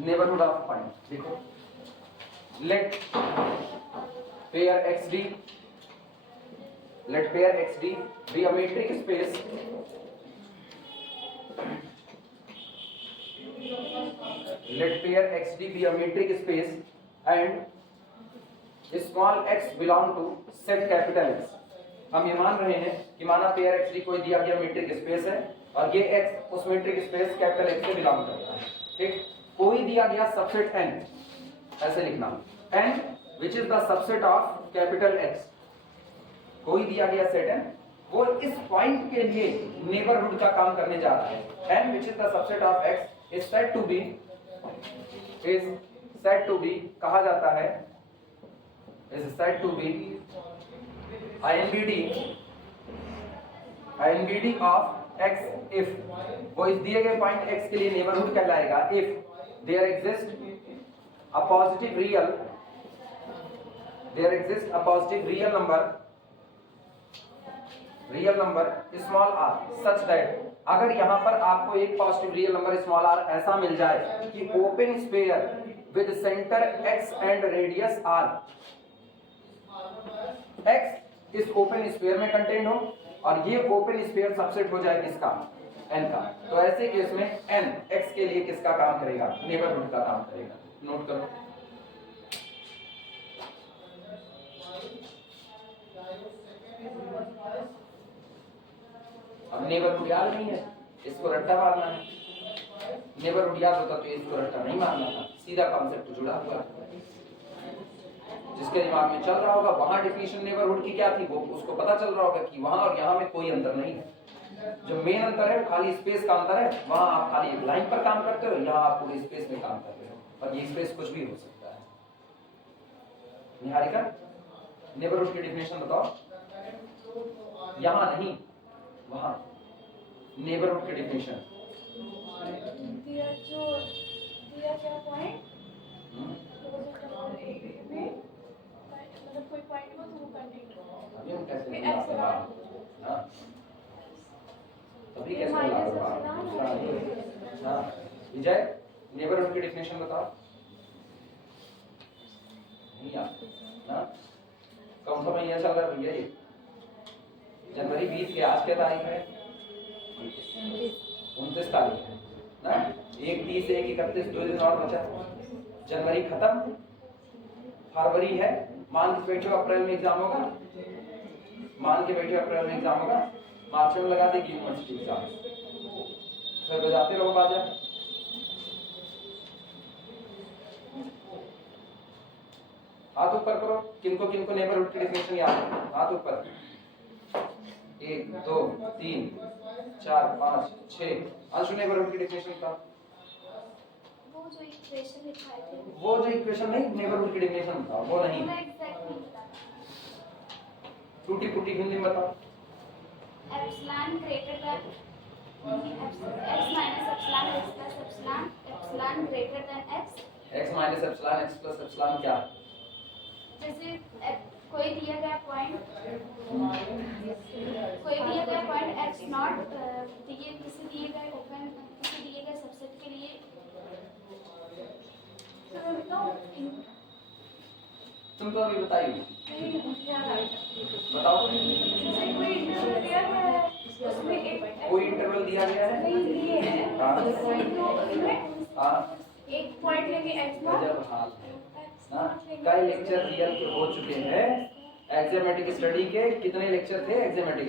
Neighbourhood of point देखो, let pair XD be a metric space and small x belong to set capital X। हम ये मान रहे हैं कि माना पेयर XD कोई दिया गया मीट्रिक स्पेस है और ये X उस मीट्रिक स्पेस कैपिटल X से बिलोंग करता है, ठीक। कोई दिया गया सबसेट n, ऐसे लिखना, n which is the subset of capital X, कोई दिया गया सेट n वो इस पॉइंट के लिए नेबरहुड का काम करने जा रहा है। n which is the subset of X is said to be कहा जाता है is said to be INBD of X if वो इस दिए गए पॉइंट X के लिए नेबरहुड कहलाएगा if there exists a positive real number small r such that अगर यहाँ पर आपको एक positive real number small r ऐसा मिल जाए कि open sphere with centre x and radius r, x इस ओपन स्फीयर में कंटेन हो और ये ओपन स्फीयर सबसेट हो जाए किसका, n का, तो ऐसे केस में n x के लिए किसका काम करेगा, नेबरहुड का काम करेगा। नोट करो, अब नेबरहुड याद नहीं है, इसको रट्टा मारना है। नेबरहुड याद होता तो इसको रट्टा नहीं मारना था, सीधा कॉन्सेप्ट जुड़ा हुआ। जिसके दिमाग में चल रहा होगा वहां डेफिनेशन नेबरहुड की क्या थी वो उसको पता चल रहा होगा कि वहां और यहाँ में कोई अंतर नहीं है। जो मेन अंतर है खाली स्पेस का अंतर है, वहां आप खाली एक लाइन पर काम करते हो, यहाँ आप पूरी स्पेस में काम कर रहे हो और ये स्पेस कुछ भी हो सकता है। निहारिका, नेबरहुड की डेफिनेशन बताओ, यहाँ नहीं वहां, नेबरहुड की डेफिनेशन। दिया क्या पॉइंट में मतलब कोई पॉइंट हो तो वो कंटेंट कैसे अभी कैसे विजय, नेबरहुड की डेफिनेशन बताओ। नहीं यार ना, कौन सा महीना चल रहा है भैया, ये जनवरी 20 के आज के तारीख है 29 तारीख है ना, 1 30 1 31 2 दिन और बचा, जनवरी खत्म, फरवरी है, मान के बैठे अप्रैल में एग्जाम होगा, मार्च में लगा देगी यूनिवर्सिटी एग्जाम, फिर बजाते रहो बाजा। हाथ ऊपर करो, किनको किनको नेबरहुड की डेफिनेशन याद है, हाथ ऊपर। 1 2 3 4 5 6, आज नेबरहुड की डेफिनेशन था। वो जो इक्वेशन लिखाए थे, वो जो इक्वेशन नहीं, नेबरहुड की डेफिनेशन था वो नहीं, टूटी फूटी हिंदी में बताओ। Epsilon greater than x minus epsilon x plus epsilon greater than x minus epsilon x plus epsilon क्या, जैसे कोई दिया गया पॉइंट x नॉट किसी दिए गए सबसेट के लिए, तुम तो अभी बताइए, बताओ। कोई इंटरवल दिया गया है, एक पॉइंट लेके x नॉट, कई लेक्चर रियल के हो चुके हैं, एक्सियोमेटिक स्टडी के कितने लेक्चर थे, axiomatic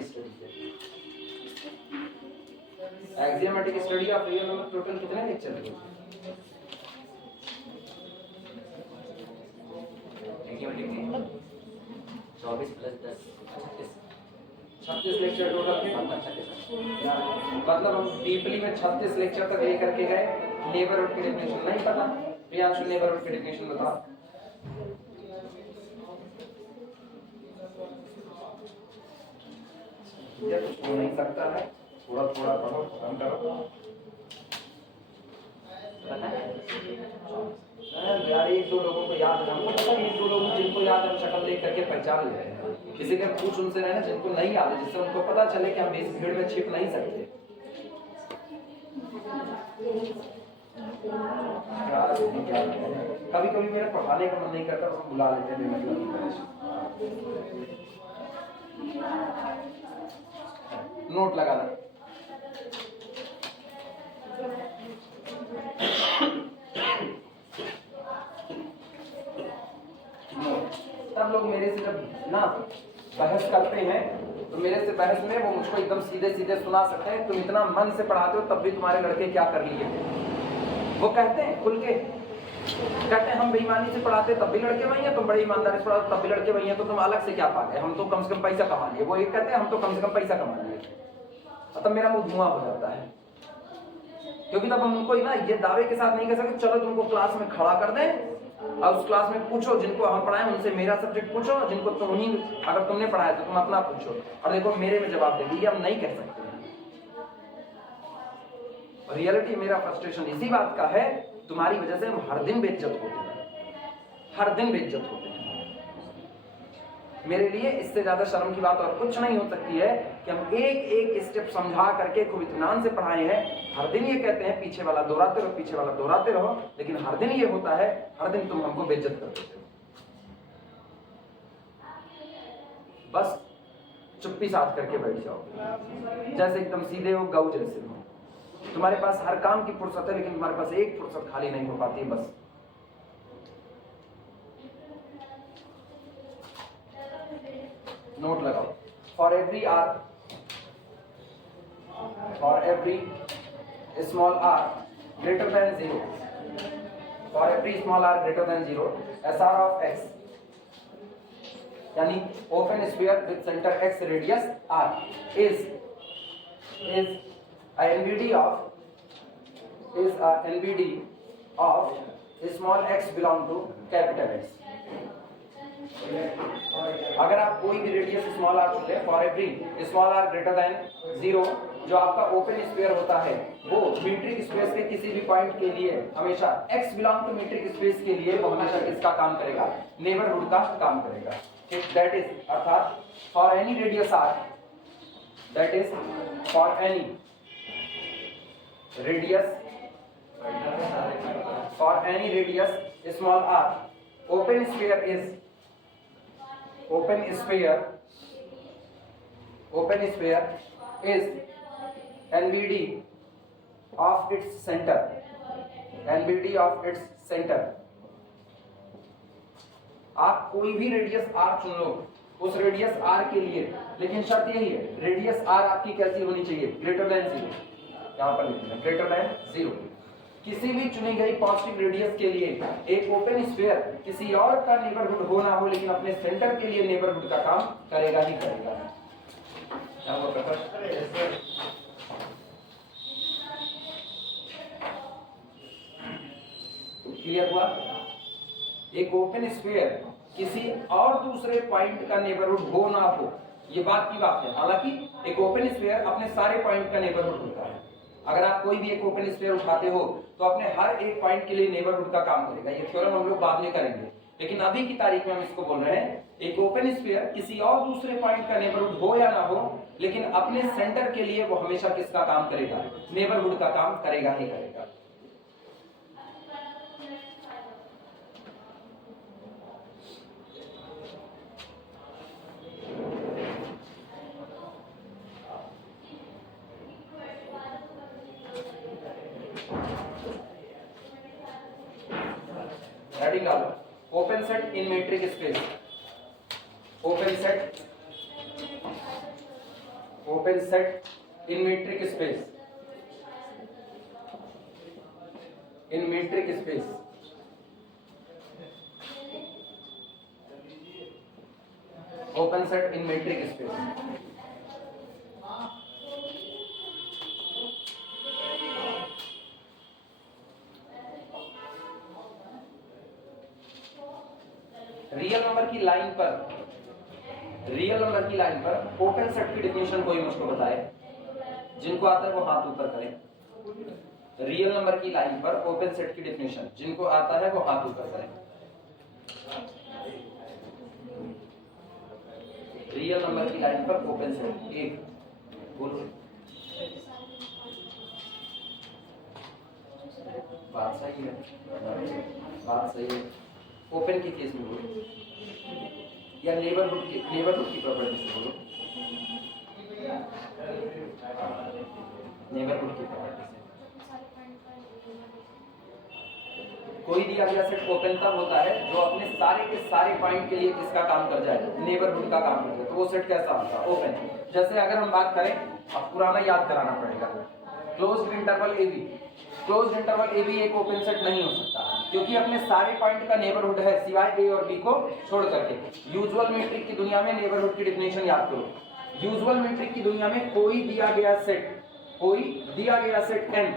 study of real number total कितने लेक्चर थे, 24 प्लस 10 36 लेक्चर टोटल थे। मतलब हम डीपली में 36 लेक्चर तक लेकर के गए, नेबरहुड की डेफिनेशन नहीं पता, प्रियांशु नेबरहुड की डेफिनेशन बताओ। ये कुछ हो नहीं सकता है, थोड़ा थोड़ा पढ़ो, कम करो यार। एक दो लोगों को याद है, हमको पता है, एक दो लोगों जिनको याद है हम शक्ल देख करके पहचान ले रहे हैं, किसी के पूछ उनसे रहना जिनको नहीं याद है, जिससे उनको पता चले कि हम इस भीड़ में छिप नहीं सकते। कभी कभी मेरा पढ़ाने का मन नहीं करता तो बुला लेते हैं मतलब नोट लगाना। तब लोग मेरे से जब ना बहस करते हैं तो मेरे से बहस में वो मुझको एकदम सीधे सीधे सुना सकते हैं, तुम इतना मन से पढ़ाते हो तब भी तुम्हारे लड़के क्या कर लिए थे। वो कहते हैं खुल के, कहते हैं हम बेईमानी से पढ़ाते तब भी लड़के वही हैं, तुम बड़ी ईमानदारी से पढ़ाते तब भी लड़के वही हैं, तो तुम अलग से क्या पा गए, हम तो कम से कम पैसा कमा लिए। वो ये कहते हैं हम तो कम से कम पैसा कमा लिए। तब मेरा मुंह धुआं हो जाता है, क्योंकि तब हम उनको ना ये दावे के साथ नहीं कह सकते चलो तुमको क्लास में खड़ा कर दें और उस क्लास में पूछो, जिनको हम पढ़ाएं उनसे मेरा सब्जेक्ट पूछो, जिनको तुम ही अगर तुमने पढ़ाया तो तुम अपना पूछो और देखो मेरे में जवाब देंगे। ये हम नहीं कह सकते। रियलिटी मेरा फ्रस्ट्रेशन इसी बात का है, तुम्हारी वजह से हम हर दिन बेइज्जत होते हैं, हर दिन बेइज्जत होते हैं। मेरे लिए इससे ज्यादा शर्म की बात और कुछ नहीं हो सकती है कि हम एक एक स्टेप समझा करके खूब इत्मीनान से पढ़ाए हैं। हर दिन ये कहते हैं पीछे वाला दोहराते रहो, पीछे वाला दोहराते रहो, लेकिन हर दिन ये होता है, हर दिन तुम हमको बेइज्जत कर देते हो। बस चुप्पी साध करके बैठ जाओ, जैसे एकदम सीधे हो, गऊ जैसे हो। तुम्हारे पास हर काम की फुर्सत है, लेकिन तुम्हारे पास एक फुर्सत खाली नहीं हो पाती है। बस नोट लगाओ। For every r, for every small r greater than 0, for every small r greater than 0, SR of x, यानी open sphere with centre x radius r is a NBD of small x belong to capital X। अगर आप कोई भी radius small r चुन ले, for every small r greater than 0, जो आपका open sphere होता है वो मीट्रिक स्पेस के किसी भी पॉइंट के लिए हमेशा x belong to metric space के लिए वो हमेशा किसका काम करेगा, नेबरहुड का काम करेगा। ठीक, दैट इज अर्थात for any radius r, that is for any radius, for any radius small r, open sphere is NBD of its center, NBD of its center। आप कोई भी रेडियस r चुन लो उस रेडियस r के लिए, लेकिन शर्त यही है रेडियस r आपकी कैसी होनी चाहिए, ग्रेटर देन 0। यहाँ पर लिखना ग्रेटर देन 0। किसी भी चुनी गई पॉजिटिव रेडियस के लिए एक ओपन स्फीयर किसी और का नेबरहुड हो ना हो, लेकिन अपने सेंटर के लिए नेबरहुड का काम करेगा ही करेगा। क्लियर हुआ? एक ओपन स्फीयर किसी और दूसरे पॉइंट का नेबरहुड हो ना हो, ये बात की बात है। हालांकि एक ओपन स्फीयर अपने सारे पॉइंट का नेबरहुड होता है। अगर आप कोई भी एक ओपन स्फीयर उठाते हो तो अपने हर एक पॉइंट के लिए नेबरहुड का काम करेगा। ये थ्योरम हम लोग बाद में करेंगे, लेकिन अभी की तारीख में हम इसको बोल रहे हैं एक ओपन स्फीयर किसी और दूसरे पॉइंट का नेबरहुड हो या ना हो, लेकिन अपने सेंटर के लिए वो हमेशा किसका काम करेगा, नेबरहुड का काम करेगा ही करेगा। हेडिंग डालो, open set in metric space, open set in metric space, in metric space. Open set in metric space. Real number की लाइन पर ओपन सेट की डेफिनेशन कोई मुझको बताए, जिनको आता है वो हाथ ऊपर करें। रियल नंबर की लाइन पर ओपन सेट की डेफिनेशन जिनको आता है वो हाथ ऊपर करें। रियल नंबर की लाइन पर ओपन सेट, एक बोलो। बात सही है, बात सही है। ओपन के केस में बोलो या नेबरहुड की प्रॉपर्टी से बोलो, नेबरहुड की प्रॉपर्टी से। कोई दिया गया सेट ओपन तब होता है जो अपने सारे के सारे पॉइंट के लिए किसका काम कर जाए, नेबरहुड का काम कर जाए, तो वो सेट कैसा होता है, ओपन। जैसे अगर हम बात करें, अब पुराना याद कराना पड़ेगा, क्लोज्ड इंटरवल ए बी, क्लोज्ड इंटरवल ए बी एक ओपन सेट नहीं हो सकता क्योंकि अपने सारे पॉइंट का नेबरहुड है सिवाय ए और बी को छोड़ करके। यूजुअल मीट्रिक की दुनिया में नेबरहुड की डेफिनेशन याद करो, यूजुअल मीट्रिक की दुनिया में कोई दिया गया सेट n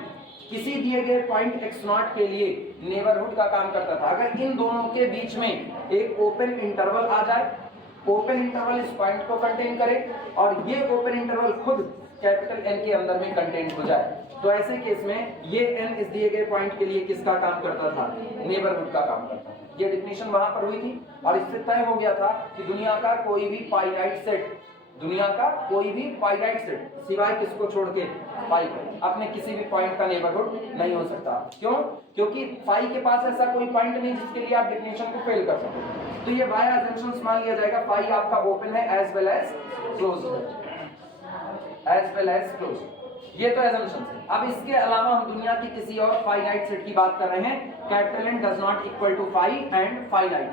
किसी दिए गए पॉइंट x0 के लिए नेबरहुड का काम करता था। अगर इन दोनों के बीच में एक ओपन इंटरवल आ जाए, ओपन इंटरवल इस पॉइंट को कंटेन करे और ये ओपन इंटरवल खुद कैपिटल N के अंदर में कंटेन हो जाए, तो ऐसे केस में ये n इस दिए गए पॉइंट के लिए किसका काम करता था, नेबरहुड का काम करता था। ये डेफिनेशन वहां पर हुई थी और इससे तय हो गया था कि दुनिया का कोई भी फाइनाइट सेट सिवाय किसको छोड़ के, फाई को, अपने किसी भी पॉइंट का नेबरहुड नहीं हो सकता। क्यों? क्योंकि फाई के पास ऐसा कोई पॉइंट नहीं जिसके लिए आप डेफिनेशन को फेल कर सको। तो ये बाय अजम्पशन मान लिया जाएगा फाई आपका ओपन है एज वेल एज क्लोज, ये तो अजम्पशन है। अब इसके अलावा हम दुनिया की किसी और फाइनाइट सेट की बात कर रहे हैं, capital N does not equal to phi and finite.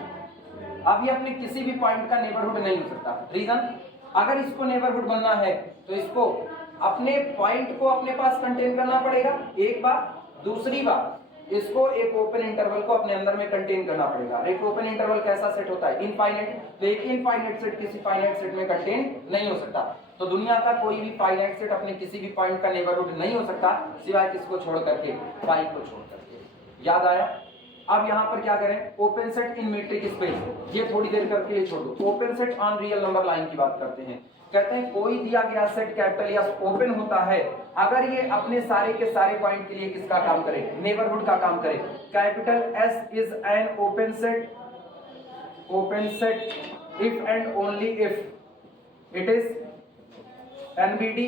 अब ये अपने किसी भी पॉइंट का नेबरहुड नहीं हो सकता। रीजन, अगर इसको नेबरहुड बनना है तो इसको अपने पॉइंट को अपने पास कंटेन करना पड़ेगा एक बार, दूसरी बार इसको एक ओपन इंटरवल को अपने अंदर में कंटेन करना पड़ेगा। एक ओपन इंटरवल कैसा सेट होता है, इनफाइनाइट, तो एक इनफाइनाइट सेट किसी फाइनाइट सेट में कंटेन नहीं हो सकता। तो दुनिया का कोई भी फाइनाइट सेट अपने किसी भी पॉइंट का नेबरहुड नहीं हो सकता सिवाय किसको छोड़ करके, फाई को छोड़ करके। याद आया? अब यहाँ पर क्या करें, open set in metric space, ये थोड़ी देर करके लिए छोड़ दो। Open set on real number line की बात करते हैं। कहते हैं कोई दिया गया सेट कैपिटल S ओपन होता है अगर ये अपने सारे के सारे पॉइंट के लिए किसका काम करे, नेबरहुड का काम करे। Capital S is an open set if and only if it is NBD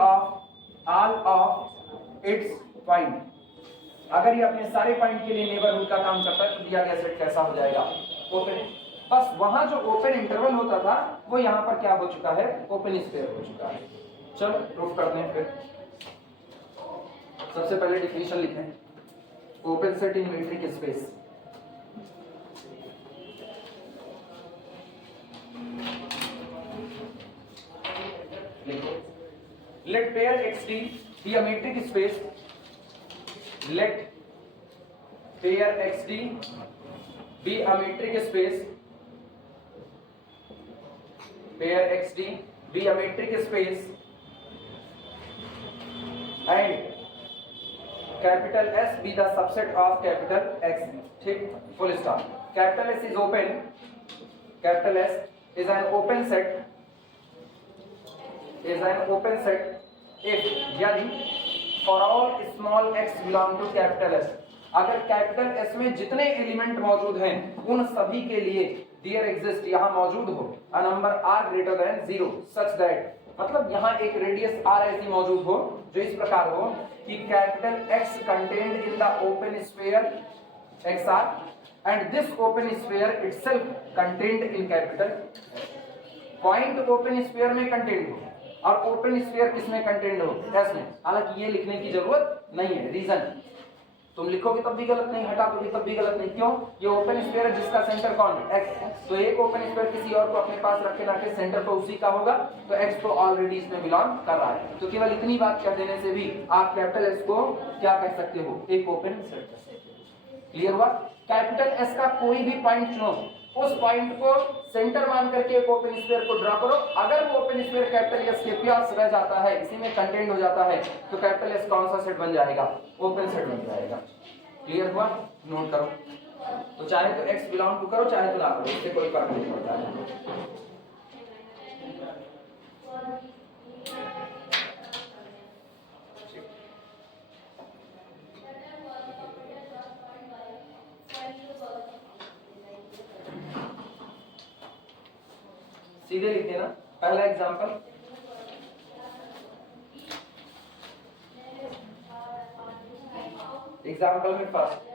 of all of its point. अगर ये अपने सारे पॉइंट के लिए नेबरहुड का काम करता है तो दिया गया सेट कैसा हो जाएगा, ओपन। बस वहां जो ओपन इंटरवल होता था वो यहां पर क्या हो चुका है, ओपन स्फीयर हो चुका है। चलो प्रूफ करते हैं। फिर सबसे पहले डेफिनेशन लिखें, open set in metric space. Let pair XD be a metric space, let pair XD be a metric space, pair XD be a metric space and capital S be the subset of capital X। ठीक, full stop। capital S is open, capital S is an open set if यदि for all small x belong to capital S, अगर capital S में जितने element मौजूद हैं उन सभी के लिए there exist, यहाँ मौजूद हो a number r greater than 0 such that, मतलब यहाँ एक रेडियस r ऐसी मौजूद हो जो इस प्रकार हो कि capital X contained in the open sphere XR and this open sphere itself contained in capital। Point open sphere में कंटेंट हो और ओपन स्फीयर किसमें कंटेंट हो, S में। हालांकि ये लिखने की जरूरत नहीं है। रीजन, तुम लिखोगे तब भी गलत नहीं, हटा दोगे तब भी गलत नहीं। क्यों? ये ओपन स्फीयर है जिसका सेंटर कौन है, X। तो एक ओपन स्फीयर किसी और को अपने पास रखे ना के सेंटर तो उसी का होगा, तो X तो ऑलरेडी इसमें बिलोंग कर रहा है। तो केवल इतनी बात कर देने से भी आप कैपिटल S को क्या कह सकते हो, एक ओपन सेट कर सकते हो। क्लियर हुआ? कैपिटल S का कोई भी पॉइंट चुनो, उस पॉइंट को सेंटर मान करके एक ओपन स्फीयर को ड्रा करो। अगर वो ओपन स्फीयर कैपिटल S के पास रह जाता है, इसी में कंटेंट हो जाता है, तो कैपिटल S कौन सा सेट बन जाएगा, ओपन सेट बन जाएगा। क्लियर हुआ? नोट करो। तो चाहे तो X बिलोंग टू करो, चाहे तो ना करो, इससे कोई फर्क नहीं पड़ता है। सीधे लिखते ना। पहला एग्जांपल, एग्जाम्पल में फर्स्ट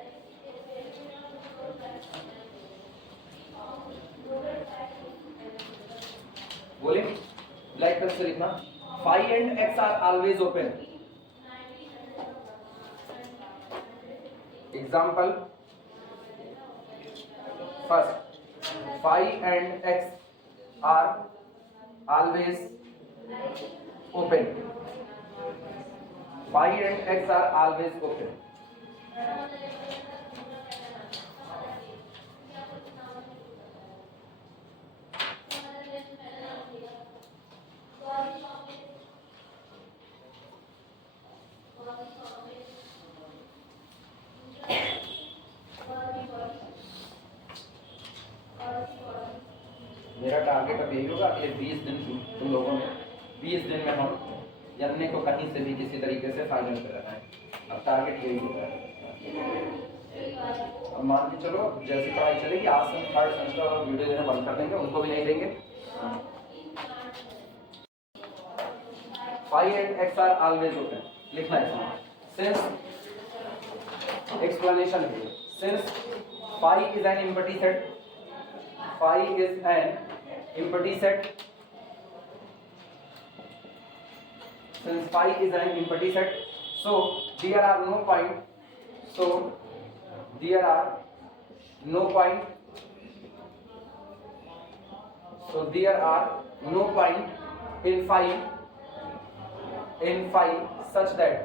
बोले ब्लैक पेन से लिखना, phi and x are always open. Example first, phi and x are always open. Phi and x are always open. मेरा टारगेट अब यही होगा अगले 20 दिन तुम लोगों में 20 दिन में हम यन्ने को कहीं से भी किसी तरीके से फाइनल कराना है। अब टारगेट यही होता है। अब मान के चलो जैसी पढ़ाई चलेगी आज से थर्ड सेमेस्टर और वीडियो देना बंद कर देंगे, उनको भी नहीं देंगे। Phi and x are always open लिखना है। सिंस एक्सप्लेनेशन है, since phi is an empty set, phi is an empty set, since phi is an empty set, so there are no point, so there are no point, so there are no point in phi such that,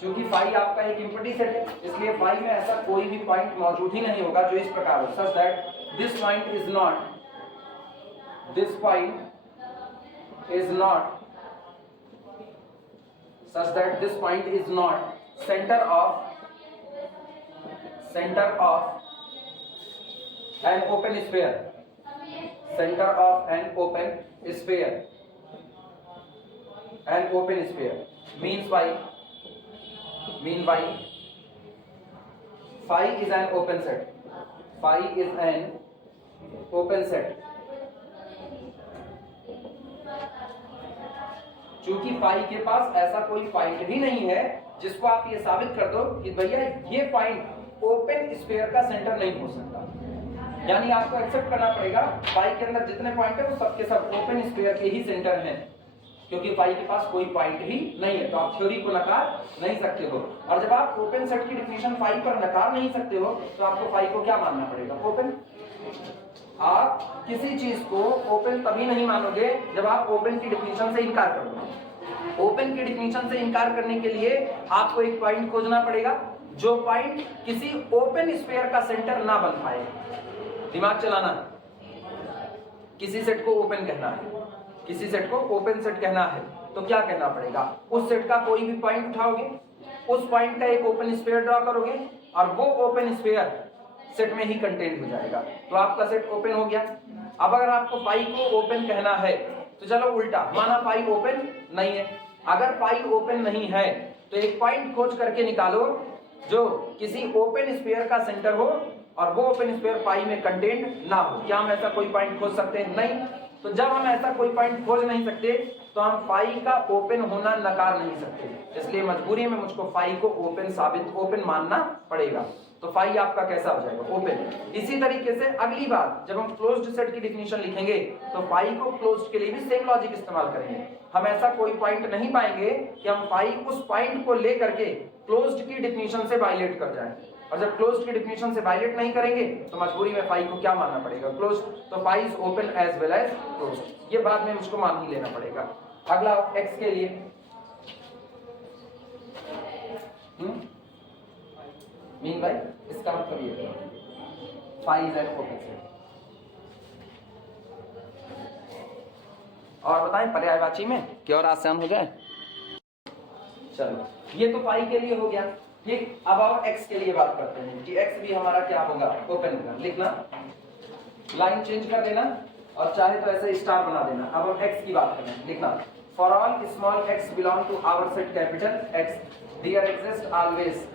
क्योंकि phi आपका एक empty set है इसलिए phi में ऐसा कोई भी point मौजूद ही नहीं होगा जो इस प्रकार हो, such that this point is not, this point is not, such that this point is not center of an open sphere, center of an open sphere, an open sphere means phi is an open set, phi is an open set। क्योंकि phi के पास ऐसा कोई point ही नहीं है जिसको आप ये साबित कर दो कि भैया ये पॉइंट ओपन स्फीयर का सेंटर नहीं हो सकता, यानी आपको एक्सेप्ट करना पड़ेगा फाई के अंदर जितने पॉइंट है वो सबके सब ओपन स्फीयर के ही सेंटर हैं, क्योंकि फाई के पास कोई पॉइंट ही नहीं है। तो आप थ्योरी को नकार नहीं सकते हो, और जब आप ओपन सेट की डिफिनेशन फाई पर नकार नहीं सकते हो तो आपको फाई को क्या मानना पड़ेगा, ओपन। आप किसी चीज को ओपन तभी नहीं मानोगे जब आप ओपन की डिफिनेशन से इनकार करोगे। ओपन की डिफिनेशन से इनकार करने के लिए आपको एक पॉइंट खोजना पड़ेगा जो पॉइंट किसी ओपन स्फीयर का सेंटर ना बन पाए। दिमाग चलाना, किसी सेट को ओपन कहना है, किसी सेट को ओपन सेट कहना है तो क्या कहना पड़ेगा, उस सेट का कोई भी पॉइंट उठाओगे, उस पॉइंट का एक ओपन स्फीयर ड्रॉ करोगे और वो ओपन स्फीयर सेट में ही कंटेंट हो जाएगा, तो आपका सेट ओपन हो गया। अब अगर आपको फाई को ओपन कहना है तो चलो उल्टा, माना फाई ओपन नहीं है। अगर फाई ओपन नहीं है तो एक पॉइंट खोज करके निकालो जो किसी ओपन स्फीयर का सेंटर हो और वो ओपन स्फीयर फाई में कंटेंट ना हो। क्या हम ऐसा कोई पॉइंट खोज सकते हैं? नहीं। तो जब हम ऐसा कोई पॉइंट खोज नहीं सकते तो हम फाई का ओपन होना नकार नहीं सकते, इसलिए मजबूरी में मुझको फाई को ओपन मानना पड़ेगा। तो फाई आपका कैसा हो जाएगा, ओपन। इसी तरीके से अगली बार जब हम क्लोज्ड सेट की डिफिनेशन लिखेंगे तो फाई को क्लोज्ड के लिए भी सेम लॉजिक इस्तेमाल करेंगे। हम ऐसा कोई पॉइंट नहीं पाएंगे कि हम फाई उस पॉइंट को लेकर के क्लोज्ड की डिफिनेशन से वायलेट कर जाएं, और जब क्लोज्ड की डिफिनेशन से वायलेट नहीं करेंगे तो मजबूरी में फाई को क्या मानना पड़ेगा, क्लोज्ड। तो phi is open as well as closed, ये बाद में मुझको मान ही लेना पड़ेगा। अगला एक्स के लिए मीन भाई इसका मतलब ये है phi is an open set. और बताएं पर्यायवाची में कि और आसान हो जाए। चलो ये तो फाई के लिए हो गया, ठीक। अब और एक्स के लिए बात करते हैं कि एक्स भी हमारा क्या होगा, ओपन होगा। लिखना, लाइन चेंज कर देना और चाहे तो ऐसे स्टार बना देना। अब हम एक्स की बात करें, लिखना for all small x belong to our set capital x there exist always,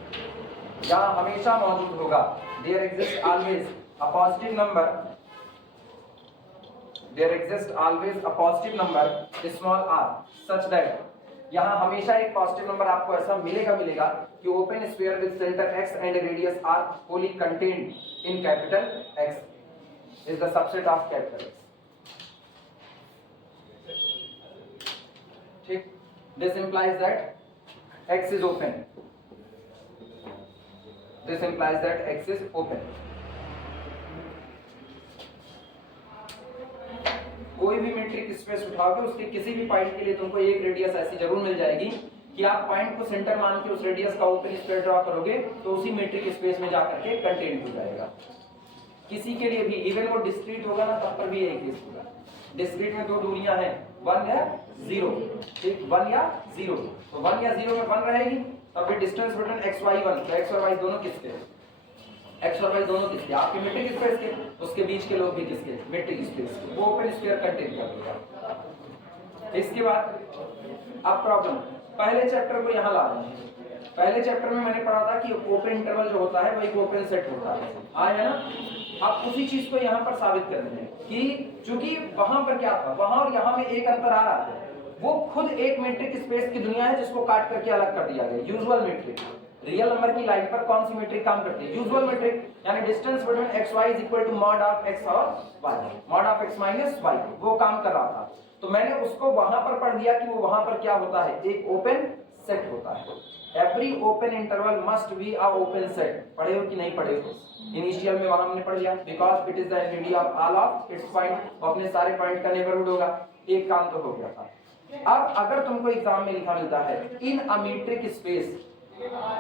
जहां हमेशा मौजूद होगा, there exist always a positive number, there exist always a positive number small r such that, यहाँ हमेशा एक पॉजिटिव नंबर आपको ऐसा मिलेगा कि open sphere with centre x and radius r wholly contained in capital X is the subset of capital X। ठीक, this implies that x is open, this implies that x is open. कोई भी metric space उठाओगे उसके किसी भी point के लिए तुमको एक रेडियस ऐसी जरूर मिल जाएगी कि आप पॉइंट को सेंटर मान के उस रेडियस का ओपन स्फीयर ड्रॉ करोगे तो उसी मीट्रिक स्पेस में जाकर के कंटेंट हो जाएगा। किसी के लिए भी इवन वो डिस्क्रीट होगा ना तब पर भी यही केस होगा। डिस्क्रीट में दो दूरियां हैं 1 या 0, ठीक 1 या 0, तो 1 या 0 में 1 रहेगी तब फिर डिस्टेंस बिटवीन x y 1, तो x और y दोनों किसके, x और y दोनों किसके, आपके मीट्रिक स्पेस के, उसके बीच के लोग भी किसके, मीट्रिक स्पेस के, वो ओपन स्फीयर कंटेन कर देगा। इसके बाद अब प्रॉब्लम, पहले चैप्टर को यहाँ ला रहे हैं। पहले चैप्टर में मैंने पढ़ा था कि ओपन इंटरवल जो होता है वो एक ओपन सेट होता है, आया ना। आप उसी चीज को यहाँ पर साबित कर रहे हैं कि चूंकि वहां पर क्या था, वहां और यहाँ में एक अंतर आ रहा है, वो खुद एक मीट्रिक स्पेस की दुनिया है जिसको काट करके अलग कर दिया गया। यूजुअल मीट्रिक, रियल नंबर की लाइन पर कौन सी मीट्रिक काम करती है, यूजुअल मीट्रिक, यानी distance between x y is equal to mod of x और y, mod of x minus y, वो काम कर रहा था। तो मैंने उसको वहां पर पढ़ दिया कि वो वहां पर क्या होता है, एक ओपन सेट होता है। Every open interval must be a open set. पढ़े हो कि नहीं पढ़े हो, इनिशियल में वहां हमने पढ़ लिया, because it is the media of all of its point, अपने सारे पॉइंट का नेबरहुड होगा, एक काम तो हो गया था। अब अगर तुमको एग्जाम में लिखा मिलता है in a metric space,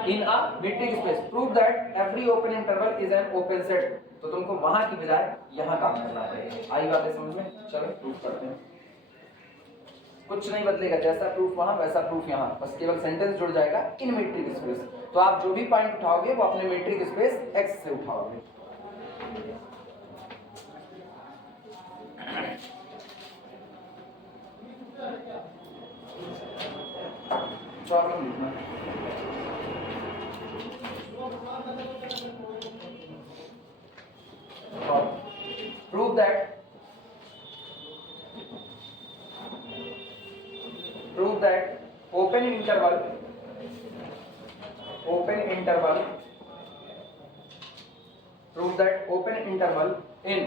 in a metric space prove that every open interval is an open set, तो तुमको वहां की बजाय यहां काम करना है। आई बात है समझ में? चलो प्रूफ करते हैं। कुछ नहीं बदलेगा, जैसा प्रूफ वहां वैसा प्रूफ यहाँ, बस केवल सेंटेंस जुड़ जाएगा इन मीट्रिक स्पेस। तो आप जो भी पॉइंट उठाओगे वो अपने मीट्रिक स्पेस x से उठाओगे। प्रॉब्लम लिखना, prove that open interval prove that open interval in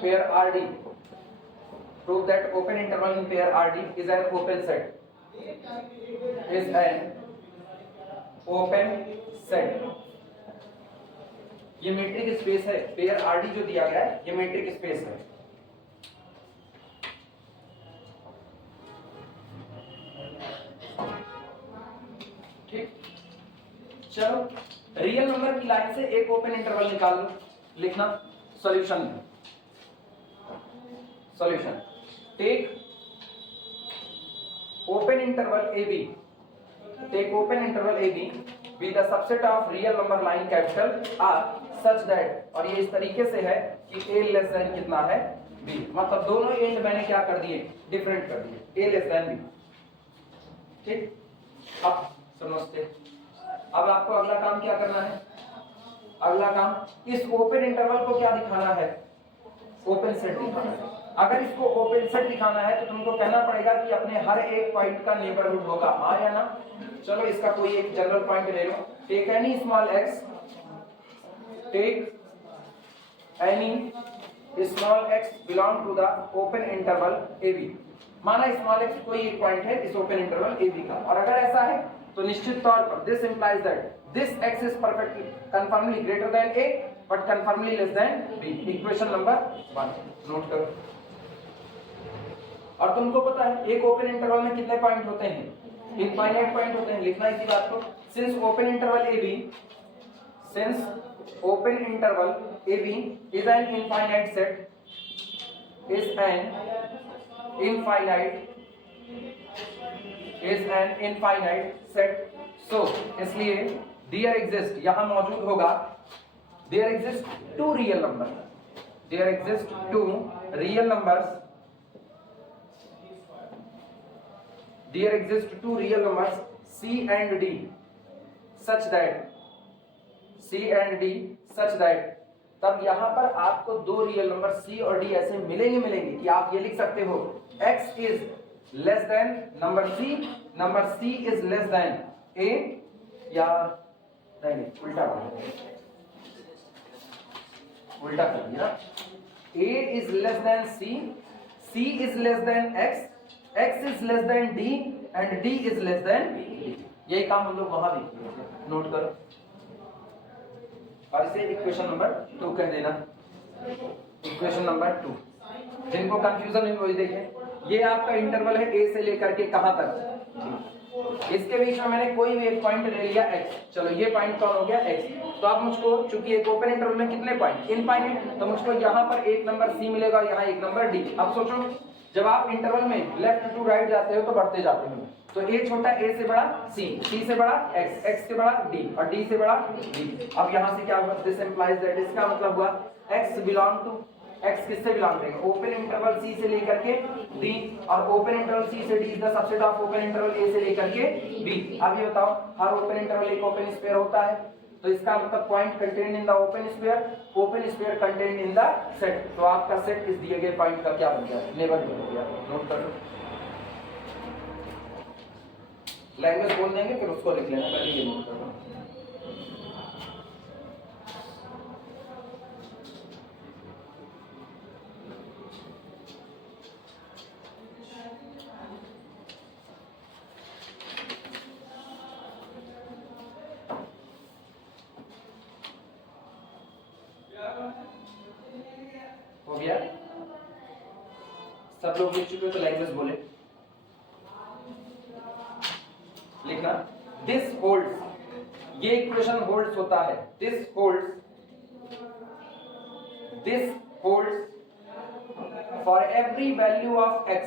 pair RD, prove that open interval in pair RD is an open set, is an open set। ये metric space है, pair RD जो दिया गया है ये metric space है। ठीक, चलो रियल नंबर की लाइन से एक ओपन इंटरवल निकाल लो, लिखना सॉल्यूशन में। Solution, take open interval A b, take open interval A b be the subset of real number line capital R such that, और ये इस तरीके से है कि a लेस देन कितना है b, मतलब दोनों एंड मैंने क्या कर दिए, डिफरेंट कर दिए, a लेस देन b। ठीक, अब समझते, अब आपको अगला काम क्या करना है, अगला काम इस ओपन इंटरवल को क्या दिखाना है, ओपन सेट दिखाना है। अगर इसको ओपन सेट दिखाना है तो तुमको कहना पड़ेगा कि अपने हर एक पॉइंट का नेबरहुड होगा, हाँ या ना। चलो इसका कोई एक जनरल पॉइंट ले लो, take any small x, take any small x belong to the open interval A B. माना स्मॉल x कोई एक पॉइंट है इस ओपन इंटरवल ए बी का, और अगर ऐसा है तो निश्चित तौर पर this implies that this x is perfectly confirmly greater than a but confirmly less then b। Equation number 1 note करो। और तुमको पता है एक ओपन इंटरवल में कितने पॉइंट होते हैं, इनफाइनाइट पॉइंट होते हैं, लिखना इसी बात को। Since open interval A B, since open interval A B is an infinite set, is an infinite set, so इसलिए देयर एग्जिस्ट, यहां मौजूद होगा, there exist two real number, there exist two real numbers, there exist two real numbers c and d such that, तब यहां पर आपको दो real number c और d ऐसे मिलेंगे कि आप ये लिख सकते हो x is less than number C is less than A, या नहीं उल्टा कर दिया, A is less than C is less than x is less than D and D is less than B. यही काम हम लोग वहां भी किए थे, नोट करो। और इसे इक्वेशन नंबर 2 कह देना, इक्वेशन नंबर 2। जिनको कंफ्यूजन है वही देखें। ये आपका इंटरवल है ए से लेकर के कहां तक, इसके बीच में मैंने कोई भी एक पॉइंट ले लिया x, चलो ये पॉइंट कौन हो गया x। तो आप मुझको, चूंकि एक ओपन इंटरवल में कितने पॉइंट, इनफाइनाइट, तो मुझको यहाँ पर एक नंबर c मिलेगा, यहाँ एक नंबर d। अब सोचो जब आप इंटरवल में लेफ्ट टू राइट जाते हो तो बढ़ते जाते हो, तो a छोटा a से बड़ा c से बड़ा x से बड़ा d और d से बड़ा d। अब यहाँ से क्या होगा, दिस इंप्लाइज दैट, इसका मतलब हुआ x बिलोंग टू, x किससे बिलोंग करेगा, ओपन इंटरवल c से लेकर के d, और ओपन इंटरवल c से d is the subset of open interval a से लेकर के b। अब ये बताओ हर ओपन इंटरवल एक ओपन स्फीयर होता है, तो इसका मतलब point contained in the open sphere contained in the set. तो आपका सेट इस दिए गए पॉइंट का क्या बन गया, नेबरहुड हो गया। नोट कर लो, लैंग्वेज बोल देंगे फिर उसको लिख लेना, पहले ये नोट कर लो। हो गया, सब लोग लिख चुके हो तो लैंग्वेज बोले, लिखना दिस होल्ड्स, ये इक्वेशन होल्ड्स होता है, this holds for every value of x,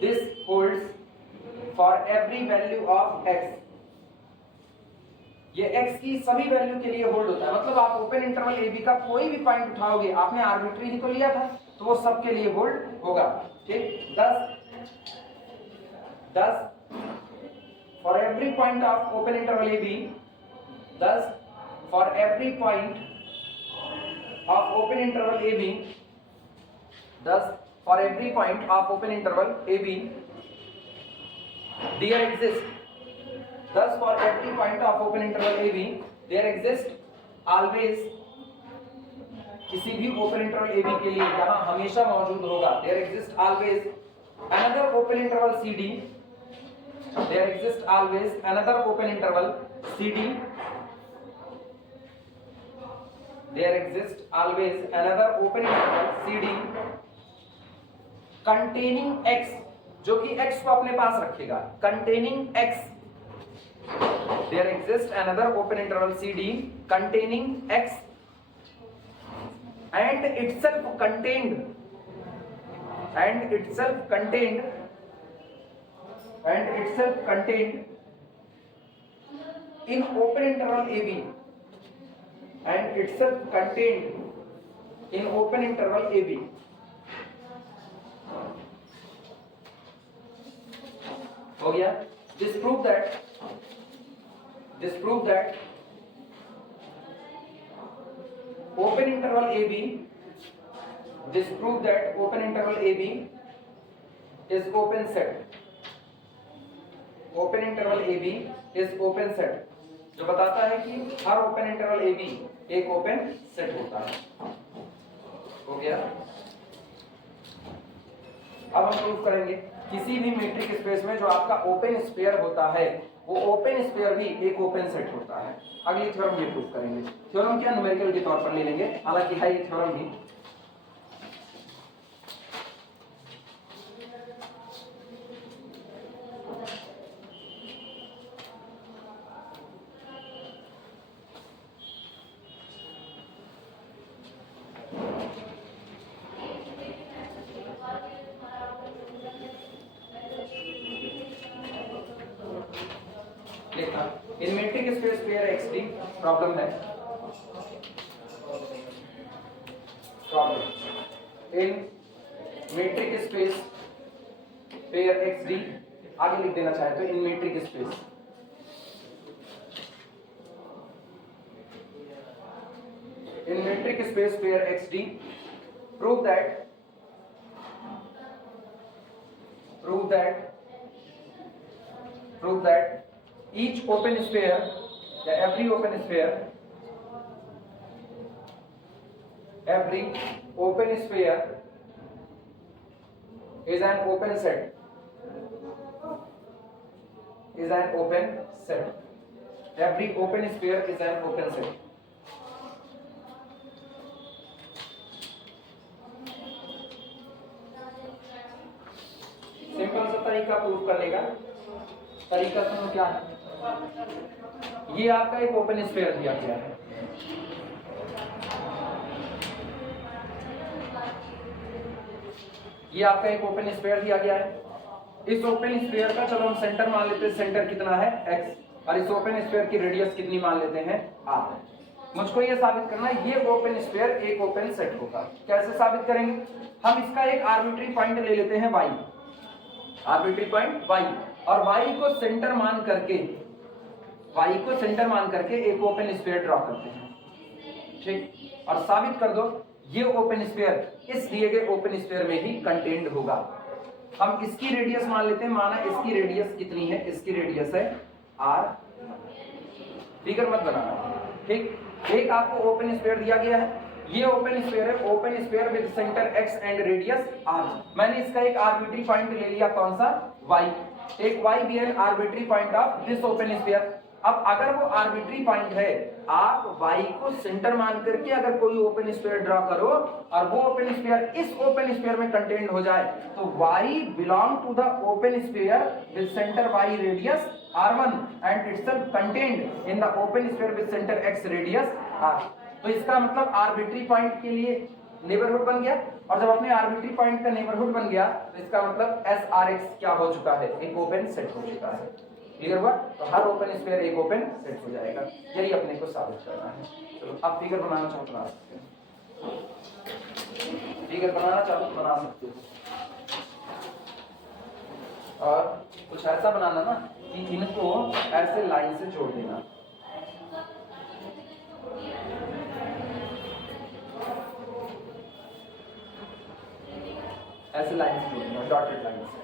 this holds for every value of x। ये x की सभी वैल्यू के लिए होल्ड होता है, मतलब आप ओपन इंटरवल ए बी का कोई भी पॉइंट उठाओगे, आपने आर्बिट्री ही तो लिया था, तो वो सबके लिए होल्ड होगा। ठीक, 10 for every point of open interval A b, 10 for every point of open interval A b, 10 for every point of open interval A b there exist, thus for every point of open interval AB there exist always, किसी भी open interval AB के लिए यहाँ हमेशा मौजूद होगा, there exist always another open interval CD, there exist always another open interval CD, there exist always another open interval CD containing x, जो कि x को अपने पास रखेगा, containing x, there exists another open interval CD containing x and itself contained in open interval AB, and itself contained in open interval AB। हो गया, disprove that open interval AB, disprove that open interval AB is open set, open interval AB is open set, जो बताता है कि हर open interval AB एक open set होता है। हो गया, अब हम प्रूफ करेंगे किसी भी मीट्रिक स्पेस में जो आपका ओपन स्फीयर होता है वो ओपन स्फीयर भी एक ओपन सेट होता है। अगली थ्योरम ये प्रूफ करेंगे, थ्योरम क्या न्यूमेरिकल के तौर पर ले लेंगे, हालांकि है ये थ्योरम भी। In metric space pair XD problem है, problem in metric space pair XD, आगे लिख देना चाहे तो in metric space, in metric space pair XD prove that each open sphere, every open sphere is an open set. Every open sphere is an open set. Simple सा तरीका prove करने का तरीका सुनो क्या है। ये आपका एक ओपन स्फीयर दिया गया है, ये आपका एक ओपन स्फीयर दिया गया है। इस ओपन स्फीयर का चलो हम सेंटर मान लेते हैं, सेंटर कितना है x, और इस ओपन स्फीयर की रेडियस कितनी मान लेते हैं r। मुझको ये साबित करना है ये ओपन स्फीयर एक ओपन सेट होगा। कैसे साबित करेंगे? हम इसका एक आर्बिट्री पॉइंट ले लेते हैं y, आर्बिट्री पॉइंट y, और y को सेंटर मान करके एक ओपन स्फीयर ड्रॉ करते हैं, ठीक। और साबित कर दो ये ओपन स्फीयर इस दिए गए ओपन स्फीयर में ही कंटेन्ड होगा। हम इसकी रेडियस मान लेते हैं, माना इसकी रेडियस कितनी है, इसकी रेडियस है r, फिगर मत बनाना, ठीक। एक आपको ओपन स्फीयर दिया गया है, ये ओपन स्फीयर है, open sphere with centre x and radius r। मैंने इसका एक आर्बिट्री पॉइंट ले लिया, कौन सा, y। एक y भी an arbitrary point of this open sphere. अब अगर वो आर्बिट्री पॉइंट है, आप y को सेंटर मान करके अगर कोई ओपन स्फीयर ड्रॉ करो और वो ओपन स्फीयर इस ओपन स्फीयर में कंटेन्ड हो जाए, तो y belong to the open sphere with centre y radius r1 and itself contained in the open sphere with centre x radius r। तो इसका मतलब आर्बिट्री पॉइंट के लिए नेबरहुड बन गया, और जब अपने आर्बिट्री पॉइंट का नेबरहुड बन गया तो इसका मतलब SRX क्या हो चुका है, एक ओपन सेट हो चुका है। क्लियर हुआ? तो हर ओपन स्फीयर एक ओपन सेट हो जाएगा, यही अपने को साबित करना है। चलो आप फिगर बनाना चाहो बना सकते हो, फिगर बनाना चाहो तो बना सकते हो, और कुछ ऐसा बनाना ना कि इनको ऐसे लाइन से जोड़ देना। ऐसे लाइन से जोड़ देना, डॉटेड लाइन से।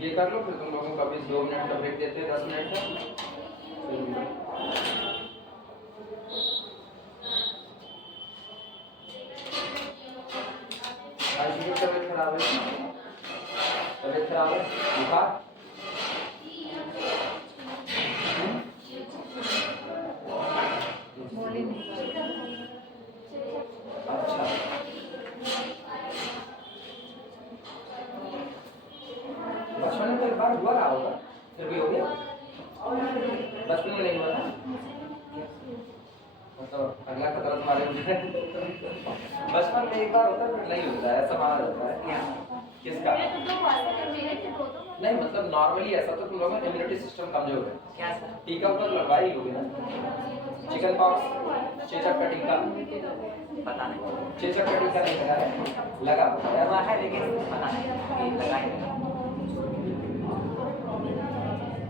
ये कर लो, फिर तुम लोगों को अभी 2 मिनट का ब्रेक देते हैं, 10 मिनट का। आज की तबीयत खराब है, बुखार, अच्छा, बचपन में तो एक बार हुआ रहा होगा, फिर भी हो गया, बचपन में नहीं हुआ था, मतलब अगला खतरा तुम्हारे बचपन में एक बार होता है, फिर नहीं होता है, ऐसा माना जाता है। क्या किसका? नहीं मतलब नॉर्मली ऐसा तो तुम लोगों का इम्यूनिटी सिस्टम कमजोर है। क्या सर? टीका पर लगवाई होगी ना, चिकन पॉक्स, चेचक का टीका, पता नहीं, चेचक का टीका नहीं लगा है, लगा है लेकिन पता नहीं लगाए।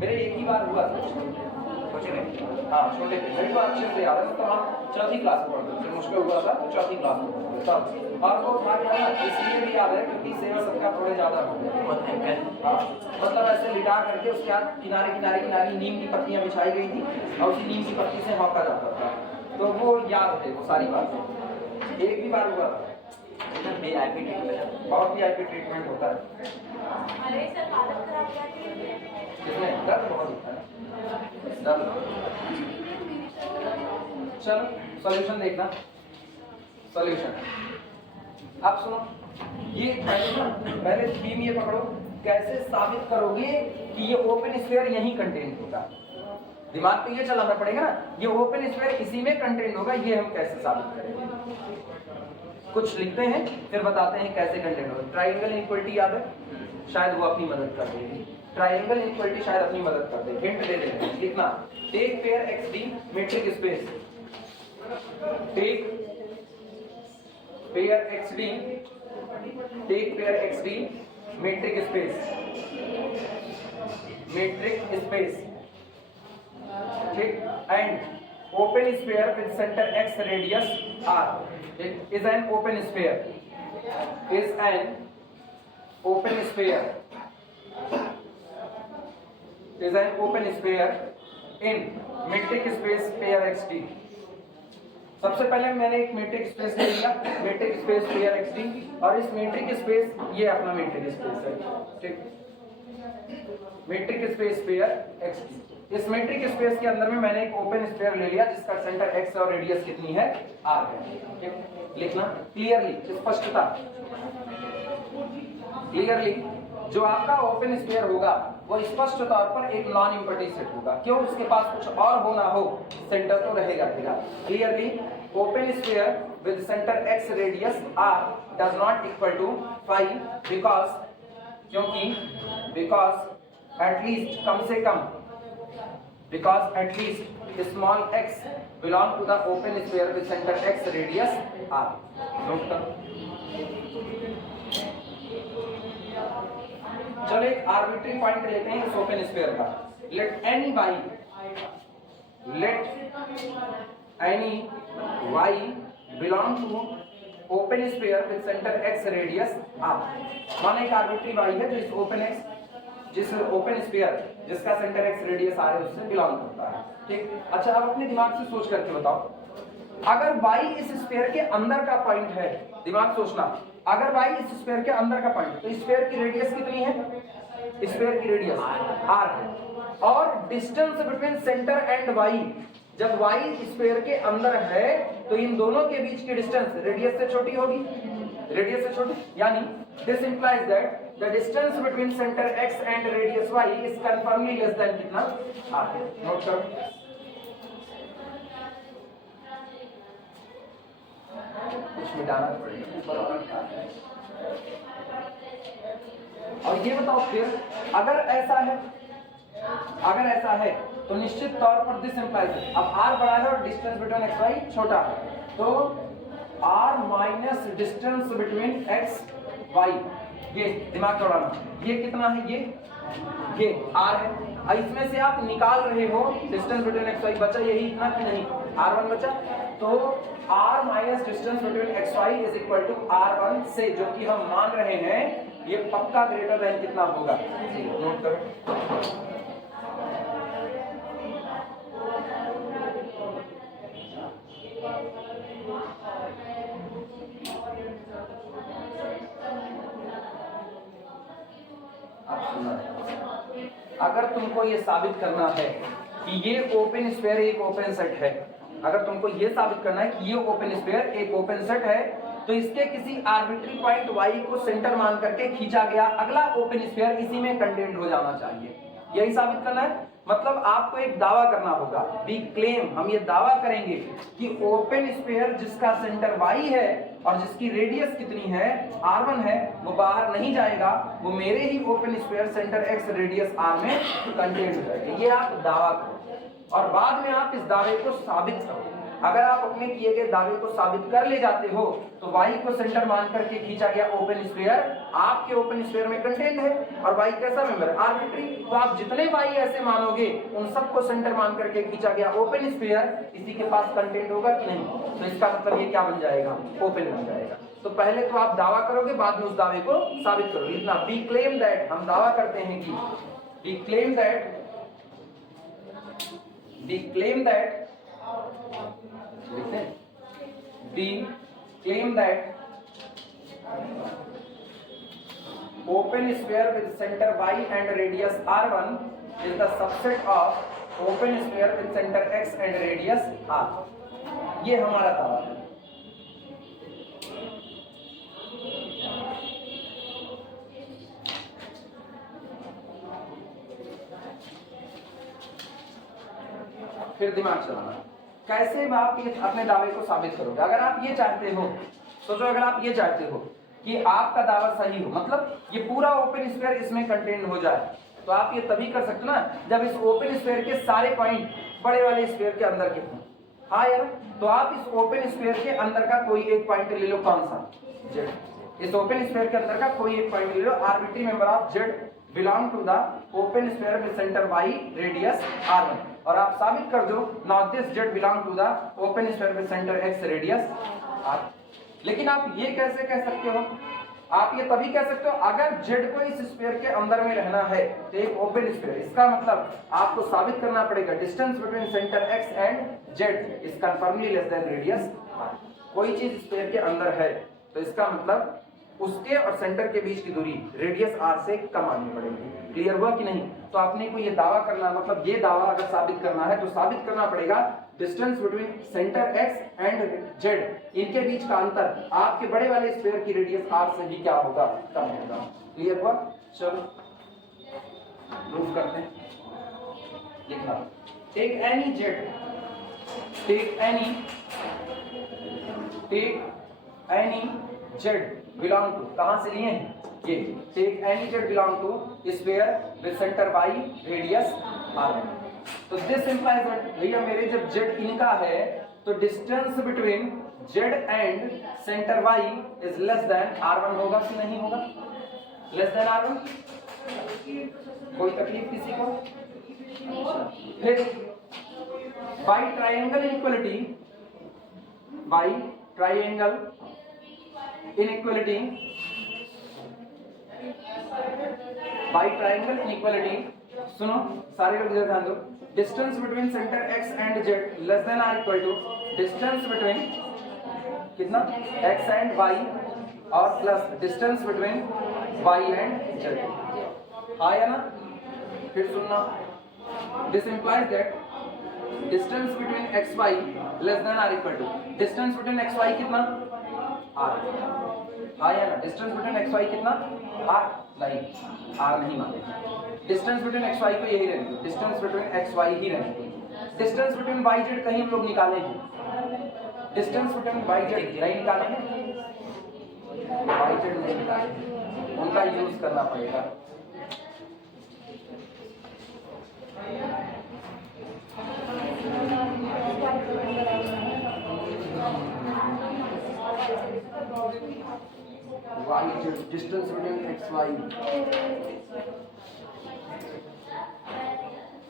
मेरे एक ही बार हुआ था, हाँ छोटे थे, मेरे को अच्छे से याद है, मतलब हम 4वीं क्लास में पढ़ते थे, मुझको हुआ था तो 4वीं क्लास में पढ़ते थे, और वो था क्या इसलिए भी याद है क्योंकि सेवा सबका थोड़े ज्यादा हो गया, मतलब ऐसे लिटा करके उसके बाद किनारे किनारे किनारे नीम की पत्तियां बिछाई गई थी और उसी नीम की पत्ती से हौका जाता था, तो वो याद है वो सारी बातें। एक भी बार हुआ था, बहुत VIP ट्रीटमेंट होता है। किसमें दर्द बहुत होता है, दर्द। चलो सॉल्यूशन देखना, सॉल्यूशन अब सुनो, ये पहले थीम ये पकड़ो, कैसे साबित करोगे कि ये ओपन स्फीयर यहीं कंटेंट होगा। दिमाग पे ये चलाना पड़ेगा ना, ये ओपन स्फीयर इसी में कंटेंट होगा, ये हम कैसे साबित करेंगे। कुछ लिखते हैं फिर बताते हैं कैसे कंटेंट होगा। ट्राइंगल इक्वलिटी याद है, शायद वो अपनी मदद कर देगी। ट्रायंगल इनइक्वालिटी शायद अपनी मदद कर दे। हिंट दे देते हैं, लिखना take pair XD metric space, take pair XD, take pair XD metric space, metric space, ठीक, and open sphere with centre X radius R is an open sphere, is an open sphere, is an open sphere in metric space pair XD। सबसे पहले मैंने एक metric space ले लिया, metric space pair XD, और इस metric space ये अपना मीट्रिक स्पेस है, ठीक, मीट्रिक स्पेस पेयर XD। इस मीट्रिक स्पेस के अंदर में मैंने एक ओपन स्फीयर ले लिया जिसका सेंटर X और रेडियस कितनी है R है, ठीक, लिखना क्लियरली, स्पष्टता, क्लियरली। जो आपका ओपन स्फीयर होगा वो स्पष्ट तौर पर एक नॉन इम्पटी सेट होगा, क्यों, उसके पास कुछ और होना हो, सेंटर तो रहेगा। Clearly open sphere with centre X radius R does not equal to 5 because, क्योंकि, बिकॉज एटलीस्ट, कम से कम, because at least small x belong to the open sphere with centre X radius R। Note कर। चलो एक arbitrary point लेते हैं इस ओपन स्फीयर का। Let any y, let any y belong to open sphere with centre X radius R। माना एक arbitrary y है जो इस ओपन स्फीयर जिसका सेंटर X रेडियस R है उससे बिलोंग करता है, ठीक। अच्छा, अब अपने दिमाग से सोच करके बताओ, अगर y इस स्फीयर के अंदर का पॉइंट है, दिमाग सोचना, अगर y इस स्फीयर के अंदर का पॉइंट, तो स्फीयर की रेडियस कितनी है, स्फीयर की रेडियस r है, और distance between centre and y, जब y स्फीयर के अंदर है तो इन दोनों के बीच की डिस्टेंस रेडियस से छोटी होगी, रेडियस से छोटी, यानी this implies that the distance between centre x and radius y is कंफर्मली less than कितना r। नोट करो, कुछ मिटाना पड़ेगा। और ये बताओ फिर, अगर ऐसा है, अगर ऐसा है तो निश्चित तौर पर दिस इंप्लाइज, अब r बड़ा है और डिस्टेंस बिटवीन x y छोटा है, तो r minus distance between x y, ये दिमाग दौड़ाना, ये कितना है, ये r है। और इसमें से आप निकाल रहे हो डिस्टेंस बिटवीन x y, बचा यही इतना कि नहीं, r1 बचा, तो r minus distance between x y is equal to r1 से, जो कि हम मान रहे हैं ये पक्का ग्रेटर देन कितना होगा, नोट करो। अगर तुमको ये साबित करना है कि ये ओपन स्फीयर एक ओपन सेट है, अगर तुमको ये साबित करना है कि ये ओपन स्फीयर एक ओपन सेट है, तो इसके किसी आर्बिट्री पॉइंट y को सेंटर मान करके खींचा गया अगला ओपन स्फीयर इसी में कंटेंट हो जाना चाहिए, यही साबित करना है। मतलब आपको एक दावा करना होगा, बी क्लेम, हम ये दावा करेंगे कि ओपन स्फीयर जिसका सेंटर y है और जिसकी रेडियस कितनी है r1 है, वो बाहर नहीं जाएगा, वो मेरे ही open sphere centre x radius r में कंटेंट हो जाएगा। ये आप दावा करो और बाद में आप इस दावे को साबित करो। अगर आप अपने किए गए दावे को साबित कर ले जाते हो तो y को सेंटर मान करके खींचा गया ओपन स्फीयर आपके ओपन स्फीयर में कंटेंट है, और y कैसा मेंबर, आर्बिट्री, तो आप जितने y ऐसे मानोगे उन सबको सेंटर मान करके खींचा गया ओपन स्फीयर इसी के पास कंटेंट होगा कि नहीं, तो इसका मतलब ये क्या बन जाएगा, ओपन बन जाएगा। तो पहले तो आप दावा करोगे, बाद में उस दावे को साबित करोगे। इतना बी क्लेम दैट, हम दावा करते हैं कि B claim that, B claim that, we claim that open sphere with center y and radius r1 is the subset of open sphere with center x and radius r। ये हमारा दावा है। फिर दिमाग चलाना, कैसे आप ये अपने दावे को साबित करोगे। अगर आप ये चाहते हो, सोचो, अगर आप ये चाहते हो कि आपका दावा सही हो, मतलब ये पूरा ओपन स्फीयर इसमें कंटेन हो जाए, तो आप ये तभी कर सकते हो ना जब इस ओपन स्फीयर के सारे पॉइंट बड़े वाले स्फीयर के अंदर के हों। हाँ यार, तो आप इस ओपन स्फीयर के अंदर का कोई एक पॉइंट ले लो, कौन सा, जेड। इस ओपन स्फीयर के अंदर का कोई एक पॉइंट ले लो, arbitrary member of Z belong to the open sphere with centre y radius r1, और आप साबित कर दो now this Z belong to the open sphere with centre x radius r। लेकिन आप ये कैसे कह सकते हो, आप ये तभी कह सकते हो अगर जेड को इस स्फीयर के अंदर में रहना है, तो एक ओपन स्फीयर, इसका मतलब आपको साबित करना पड़ेगा distance between centre x and Z is confirmly less then radius r। कोई चीज स्फीयर के अंदर है तो इसका मतलब उसके और सेंटर के बीच की दूरी रेडियस r से कम आनी पड़ेगी। क्लियर हुआ कि नहीं? तो आपने को ये दावा करना, मतलब ये दावा अगर साबित करना है तो साबित करना पड़ेगा distance between centre x and z, इनके बीच का अंतर आपके बड़े वाले स्फीयर की रेडियस r से भी क्या होगा, कम होगा। क्लियर हुआ? चलो प्रूफ करते हैं। लिखा take any z, take any z belong to, कहां से लिए हैं ये, take any z belong to sphere with centre y radius r। तो दिस इंप्लाइज दैट भैया मेरे जब z इनका है तो distance between z and centre y is less than r1 होगा कि नहीं होगा, लेस देन r1। कोई तकलीफ किसी को? फिर by triangle inequality, by triangle inequality, by triangle inequality, सुनो सारे लोग इधर ध्यान दो, distance between centre x and z less than or equal to distance between कितना x एंड y और plus distance between y and z। आया ना? फिर सुनना, this implies that distance between xy less than or equal to distance between xy कितना r। आया ना? Distance between xy कितना r, नहीं r नहीं मानेंगे, डिस्टेंस बिटवीन xy को यही रहने दो, डिस्टेंस बिटवीन xy ही रहने दो। डिस्टेंस बिटवीन yz कहीं हम लोग निकाले हैं, डिस्टेंस बिटवीन yz नहीं निकाले हैं, yz नहीं निकाले, उनका यूज करना पड़ेगा। yz डिस्टेंस बिटवीन xy,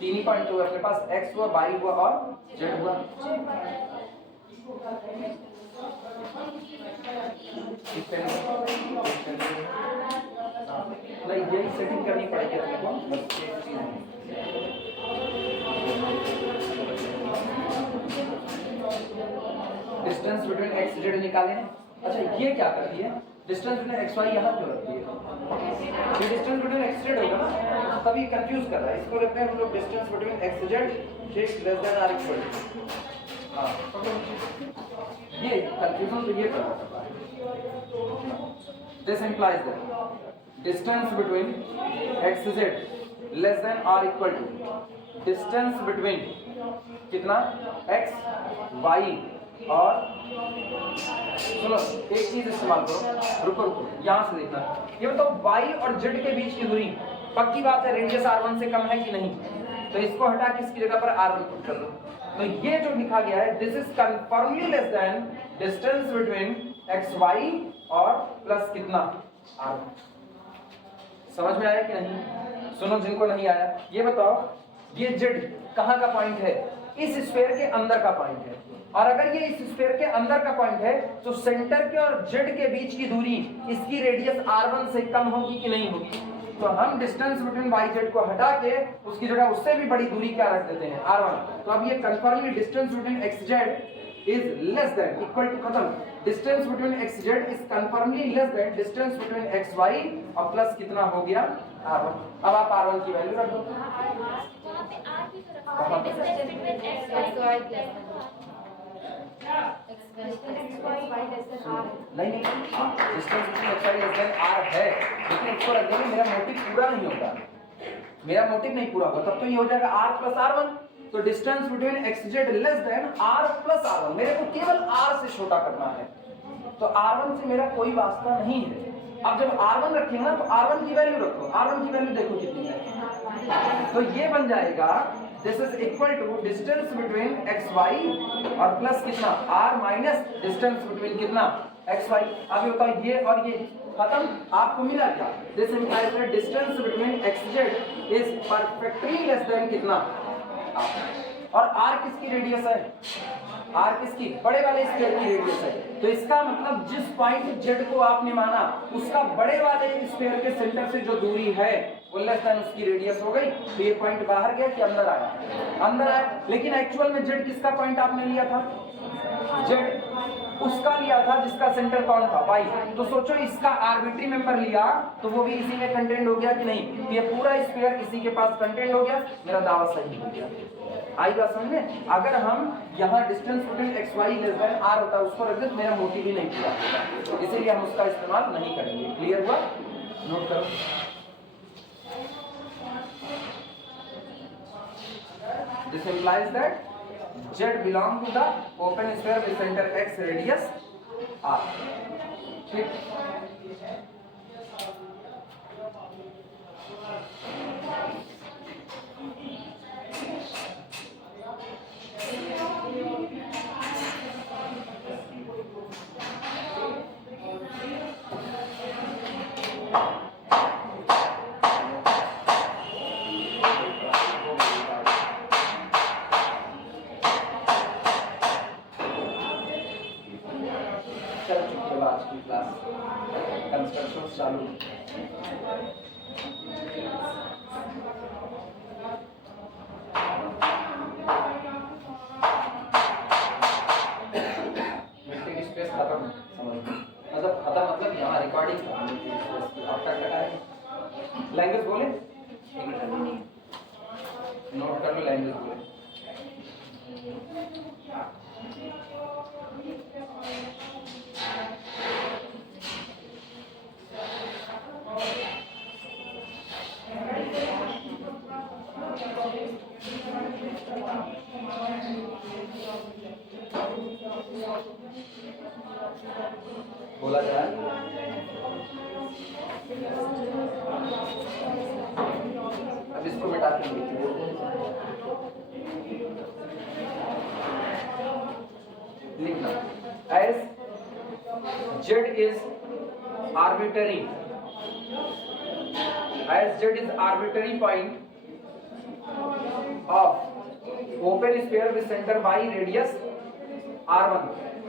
तीन ही पॉइंट हुआ अपने पास, x हुआ, y हुआ और z हुआ। नहीं यही सेटिंग करनी पड़ेगी अपने को, डिस्टेंस बिटवीन x z निकाले हैं। अच्छा ये क्या करती है, डिस्टेंस बिटवीन x y यहाँ क्यों रखती है, ये डिस्टेंस बिटवीन x z होगा ना, तभी कंफ्यूज कर रहा है, इसको रखते हैं हम लोग डिस्टेंस बिटवीन x z ठीक less than or equal to, हां ये कंफ्यूजन तो ये कर रहा है। This implies that distance between x z less than or equal to distance between कितना x y और सुनो एक चीज इस्तेमाल करो, रुको यहां से देखना, ये बताओ y और z के बीच की दूरी पक्की बात है रेडियस r1 से कम है कि नहीं, तो इसको हटा के इसकी जगह पर r1 पुट कर दो, तो ये जो लिखा गया है this is confirmly less than distance between xy और प्लस कितना r1। समझ में आया कि नहीं? सुनो जिनको नहीं आया ये बताओ, ये z कहां का पॉइंट है, इस स्फीयर के अंदर का पॉइंट है, और अगर ये इस स्फीयर के अंदर का पॉइंट है तो सेंटर के और z के बीच की दूरी इसकी रेडियस r1 से कम होगी कि नहीं होगी, तो हम डिस्टेंस बिटवीन yz को हटा के उसकी जगह उससे भी बड़ी दूरी क्या रख देते हैं r1। तो अब ये confirmly distance between xz is less than equal to, खत्म, distance between xz is confirmly less than distance between xy और प्लस कितना हो गया r1। अब आप r1 की वैल्यू रख दो, नहीं distance between xy less then r है, लेकिन इसको रख देंगे, मेरा मोटिव पूरा नहीं होगा, मेरा मोटिव नहीं पूरा होगा, तब तो ये हो जाएगा r प्लस r1, तो distance between xz less than r plus r1, मेरे को केवल r से छोटा करना है, तो R1 से मेरा कोई वास्ता नहीं है। अब जब R1 रखेंगे ना तो R1 की वैल्यू रखो, R1 की वैल्यू देखो कितनी है, तो ये बन जाएगा this is equal to distance between x y और प्लस कितना r माइनस डिस्टेंस बिटवीन कितना एक्स वाई। अब ये बताओ ये और ये खत्म, आपको मिला क्या? This implies that distance between x Z is perfectly less than कितना r। और r किसकी रेडियस है? r किसकी? बड़े वाले स्फीयर की रेडियस है। तो इसका मतलब जिस पॉइंट z को आपने माना उसका बड़े वाले स्फीयर के सेंटर से जो दूरी है वो लेस देन उसकी रेडियस हो गई। तो ये पॉइंट बाहर गया कि अंदर आया? अंदर आया। लेकिन एक्चुअल में z किसका पॉइंट आपने लिया था? z उसका लिया था जिसका सेंटर कौन था? y। तो सोचो इसका आर्बिट्री मेंबर लिया तो वो भी इसी में कंटेंट हो गया कि नहीं? ये पूरा स्फीयर इसी के पास कंटेंट हो गया, मेरा दावा सही हो गया। आई बात समझ में? अगर हम यहाँ distance between x y less than r होता है उसको रख दे तो मेरा मोटिव ही नहीं पूरा, इसीलिए हम उसका इस्तेमाल नहीं करेंगे। क्लियर हुआ? नोट करो। This implies that Z belong to the open sphere with center x radius r। ठीक, आज की क्लास कंस्ट्रक्शन चालू। मिट्टी स्पेस खत्म, समझ मतलब खत्म मतलब यहाँ रिकॉर्डिंग अब तक लगा है। लैंग्वेज बोले, नोट कर लो लैंग्वेज बोले। बोला जाए अब इसको मिटा के लिखना as z is arbitrary, as z is arbitrary point of open sphere with center y radius r1।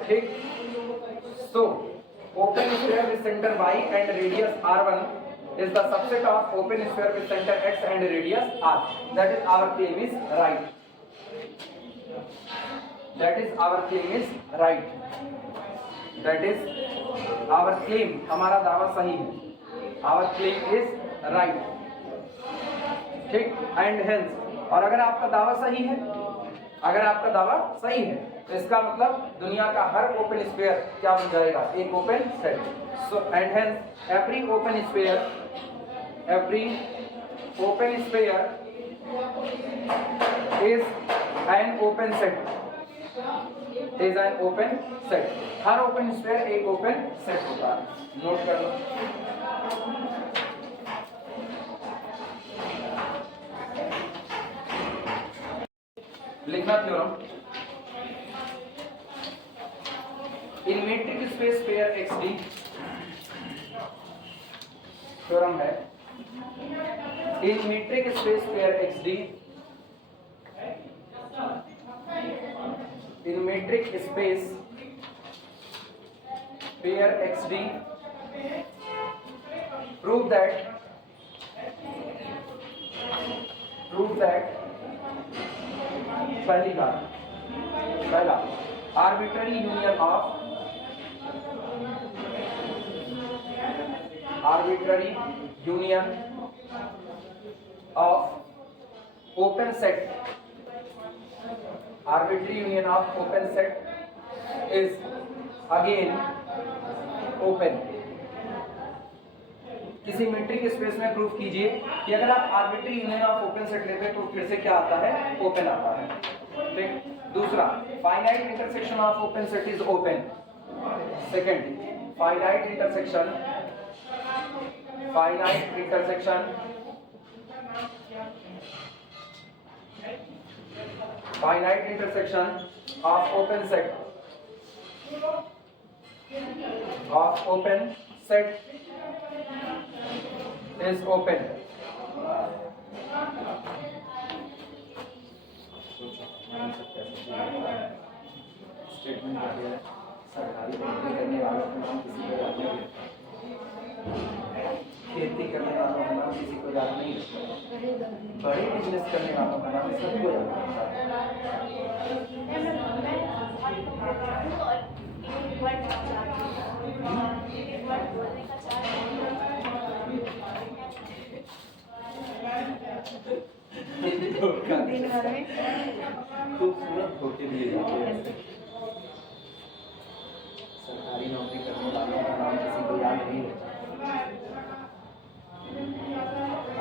ठीक, so open sphere with center y and radius r1 is the subset of open sphere with center x and radius r। that is our claim is right, that is our claim is right, that is our claim, हमारा दावा सही है, our claim is right। ठीक, and hence, और अगर आपका दावा सही है, अगर आपका दावा सही है तो इसका मतलब दुनिया का हर ओपन स्फीयर क्या बन जाएगा? एक open set. So and hence every open sphere is an open set, is an open set. हर ओपन स्फीयर एक ओपन सेट होता है। नोट कर लो। लिखना theorem. In metric space pair XD, theorem है in metric space pair XD, in metric space pair XD prove that पहली बात, पहला arbitrary union of open set, arbitrary union of open set is again open। किसी metric space में proof कीजिए कि अगर आप arbitrary union of open set लेते हैं तो फिर से क्या आता है? ओपन आता है। ठीक, दूसरा finite intersection of open set is open. Second, finite intersection of open set is open. Statement आ गया, सरकारी नौकरी करने वालों का नाम किसी को याद नहीं, खेती करने वालों का नाम किसी को याद नहीं, बड़े बिजनेस करने वालों का नाम सबको याद दिन भर में खूबसूरत धोखे दिए जाते हैं। सरकारी नौकरी करने वालों का नाम किसी को याद नहीं रहता।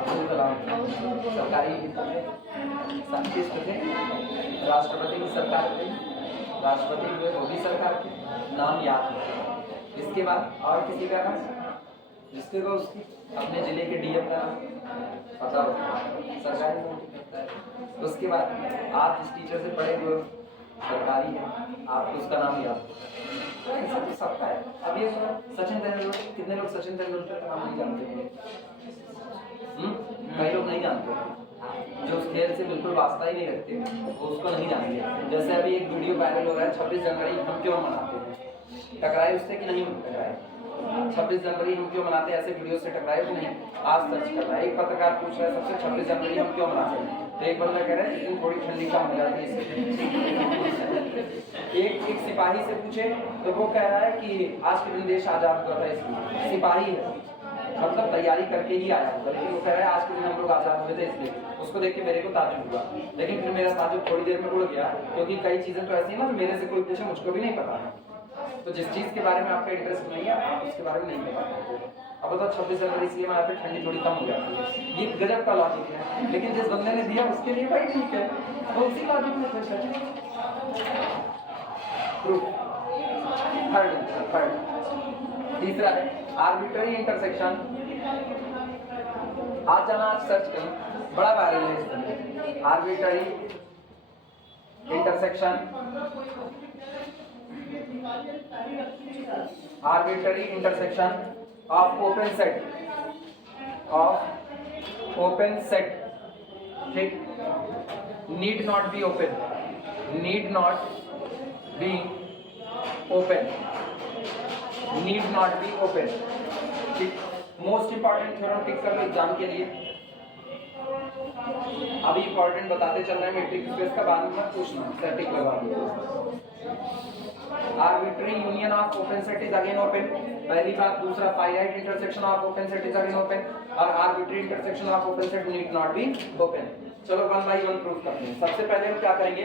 अब्दुल कलाम सरकारी साइंटिस्ट थे, राष्ट्रपति की सरकार थे, राष्ट्रपति हुए मोदी सरकार के, नाम याद नहीं। इसके बाद और किसी का नाम, जिसके को उसकी अपने जिले के डीएम का नाम पता हो, सरकारी नौकरी करता है। उसके बाद आप जिस टीचर से पढ़े हुए सरकारी है, आपको उसका नाम याद तो ऐसा तो सबका है। अब ये सचिन तेंदुलकर, कितने लोग सचिन तेंदुलकर का नाम नहीं जानते होंगे? कई लोग नहीं जानते, जो उस खेल से बिल्कुल वास्ता ही नहीं रखते वो उसको नहीं जानते। जैसे अभी एक वीडियो वायरल हो रहा है, 26 जनवरी हम क्यों मनाते हैं, टकराए उससे कि नहीं टकराए? 26 जनवरी हम क्यों मनाते हैं, ऐसे वीडियो से टकराए कि नहीं? आज सर्च कर रहा है, एक पत्रकार पूछ रहा है सबसे 26 जनवरी हम क्यों मनाते हैं, तो एक बंदा कह रहा है लेकिन थोड़ी ठंडी कम हो जाती है। एक सिपाही से पूछे तो वो कह रहा है कि आज के दिन देश आजाद हुआ था, इसलिए सिपाही है मतलब तैयारी करके ही आया होगा, लेकिन वो कह रहा है आज के दिन हम लोग आजाद हुए थे इसलिए। उसको देख के मेरे को ताज्जुब हुआ, लेकिन फिर मेरा ताज्जुब थोड़ी देर में उड़ गया, क्योंकि कई चीजें तो ऐसी है ना जो मेरे से कोई पूछे मुझको भी नहीं पता है। तो जिस चीज के बारे में आपका इंटरेस्ट नहीं है आप उसके बारे में नहीं पता। अब बताओ 26 जनवरी इसलिए मनाते ठंडी थोड़ी कम हो जाती है, ये गजब का लॉजिक है, लेकिन जिस बंदे ने दिया उसके लिए भाई ठीक है, तो उसी लॉजिक में थर्ड तीसरा है आर्बिट्ररी इंटरसेक्शन। आज जाना, आज सर्च करो, बड़ा वायरल है इसमें। Arbitrary intersection of open set, ठीक, नीड नॉट बी ओपन, ठीक। मोस्ट इंपॉर्टेंट थ्योरम टिक कर लो एग्जाम के लिए। अभी इंपॉर्टेंट बताते चल रहे हैं, मैट्रिक स्पेस का बाद में मत पूछना, स्टैटिक लगा दिया। Arbitrary union of open set is again open, पहली बात। दूसरा, finite intersection of open set is again open, और arbitrary intersection of open set need not be open. चलो वन बाय वन प्रूफ करते हैं। सबसे पहले हम क्या करेंगे,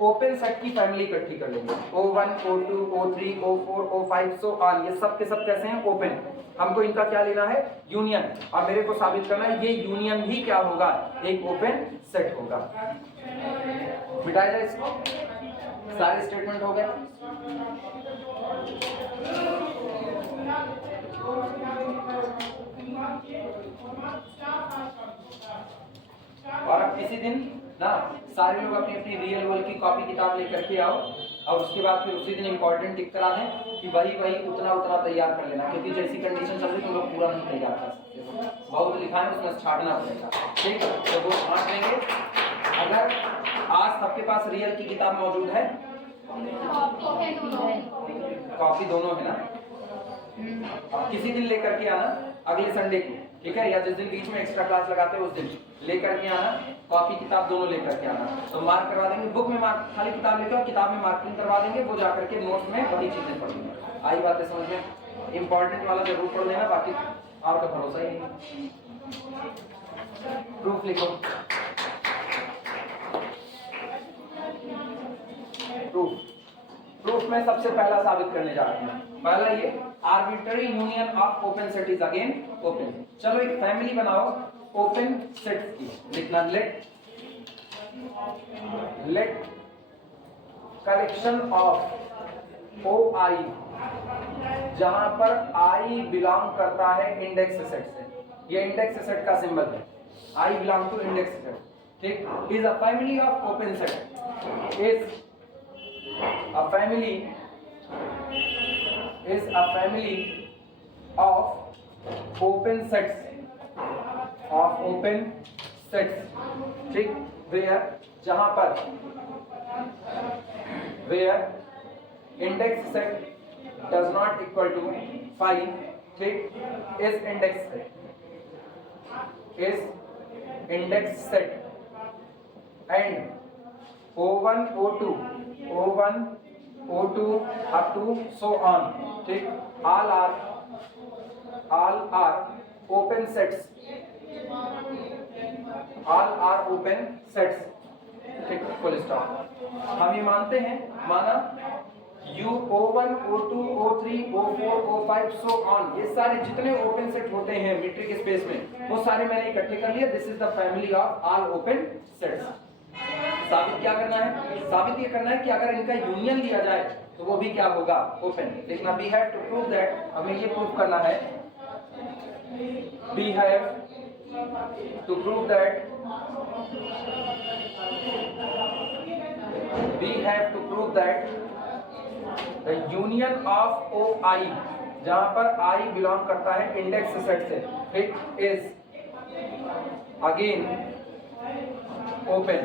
ओपन सेट की फैमिली इकट्ठी कर लेंगे, O1, O2, O3, O4, O5 so on, ये सब के सब कैसे हैं, ओपन। हमको इनका क्या लेना है, यूनियन, और मेरे को साबित करना है ये यूनियन ही क्या होगा, एक ओपन सेट होगा। मिटाया जाए इसको, सारे स्टेटमेंट हो गए। और अब किसी दिन ना सारे लोग अपनी अपनी रियल वर्ल्ड की कॉपी किताब लेकर के आओ, और उसके बाद फिर उसी दिन इंपॉर्टेंट टिक करा दें कि वही उतना तैयार कर लेना, क्योंकि जैसी कंडीशन चल रही तुम लोग पूरा नहीं तैयार कर सकते। बहुत लिखा है उसमें छाटना पड़ेगा, ठीक। तो वो छाट लेंगे। अगर आज सबके पास रियल की किताब मौजूद है, कॉपी दोनों है ना, अब किसी दिन लेकर के आना, अगले संडे को, ठीक है, या जिस दिन बीच में एक्स्ट्रा क्लास लगाते हैं उस दिन लेकर के आना, कॉपी किताब दोनों लेकर के आना। तो मार्क करवा देंगे, बुक में मार्क, खाली किताब लेकर किताब में मार्किंग करवा देंगे, वो जाकर के नोट में वही चीजें पढ़ेंगे। आई बात है समझ में? इंपॉर्टेंट वाला जरूर पढ़ लेना, बाकी आपका भरोसा ही नहीं। प्रूफ लिखो, प्रूफ में सबसे पहला साबित करने जा रहे हैं। पहला ये arbitrary union of open set is again open. चलो एक फैमिली बनाओ ओपन सेट की, लिखना लेट कलेक्शन ऑफ ओ आई जहां पर आई बिलोंग करता है इंडेक्स सेट से, ये इंडेक्स सेट का सिंबल है, I belong to index set, ठीक, is a family of open set, is a family of open sets, ठीक, वेयर जहां पर index set does not equal to 5, ठीक, is index set and O1 O2 up to so on, ठीक, all are open sets, ठीक, full stop. हम ये मानते हैं, माना U O1 O2 O3 O4 O5 so on, ये सारे जितने ओपन सेट होते हैं मीट्रिक स्पेस में वो सारे मैंने इकट्ठे कर लिया। This is the family of all open sets. साबित क्या करना है? साबित ये करना है कि अगर इनका यूनियन लिया जाए तो वो भी क्या होगा? ओपन। देखना, we have to prove that, हमें ये प्रूव करना है, we have to prove that, the union of OI जहां पर I बिलोंग करता है इंडेक्स सेट से, it is again open,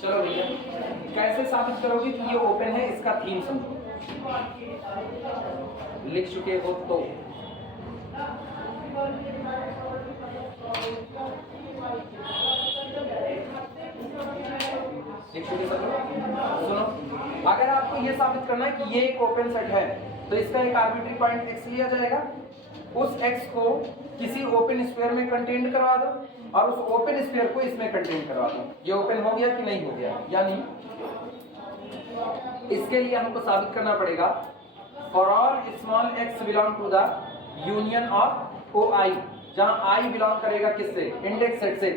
चलो भैया, कैसे साबित करोगे कि ये ओपन है? इसका थीम समझो, लिख चुके हो तो सुनो, अगर आपको ये साबित करना है कि ये एक ओपन सेट है तो इसका एक आर्बिट्री पॉइंट x लिया जाएगा, उस x को किसी ओपन स्फीयर में कंटेन करवा दो और उस ओपन स्फीयर को इसमें कंटेन करवा दो। ये ओपन हो गया कि नहीं हो गया? यानी इसके लिए हमको साबित करना पड़ेगा for all small x belong to the union of OI, जहां I बिलोंग करेगा किससे? इंडेक्स सेट से,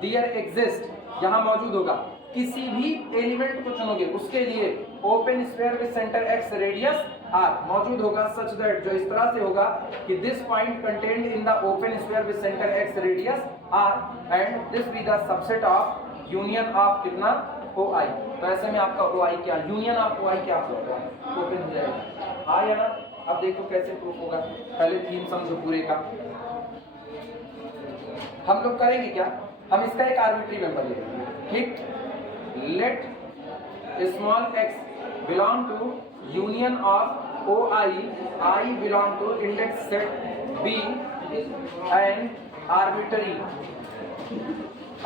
देयर एग्जिस्ट यहां मौजूद होगा, किसी भी एलिमेंट को चुनोगे उसके लिए open sphere with centre x radius r मौजूद होगा, सच दैट, जो इस तरह से होगा कि this point contained in the open sphere with centre x radius r and this be the subset of union of कितना? OI। तो ऐसे में आपका OI क्या, यूनियन ऑफ OI क्या होगा? ओपन हो जाएगा। हाँ या ना? अब देखो कैसे प्रूफ होगा, पहले थीम समझो पूरे का। हम लोग करेंगे क्या, हम इसका एक आर्बिट्री मेंबर लेंगे, ठीक, let small x belong to union of OI, I belong to index set B and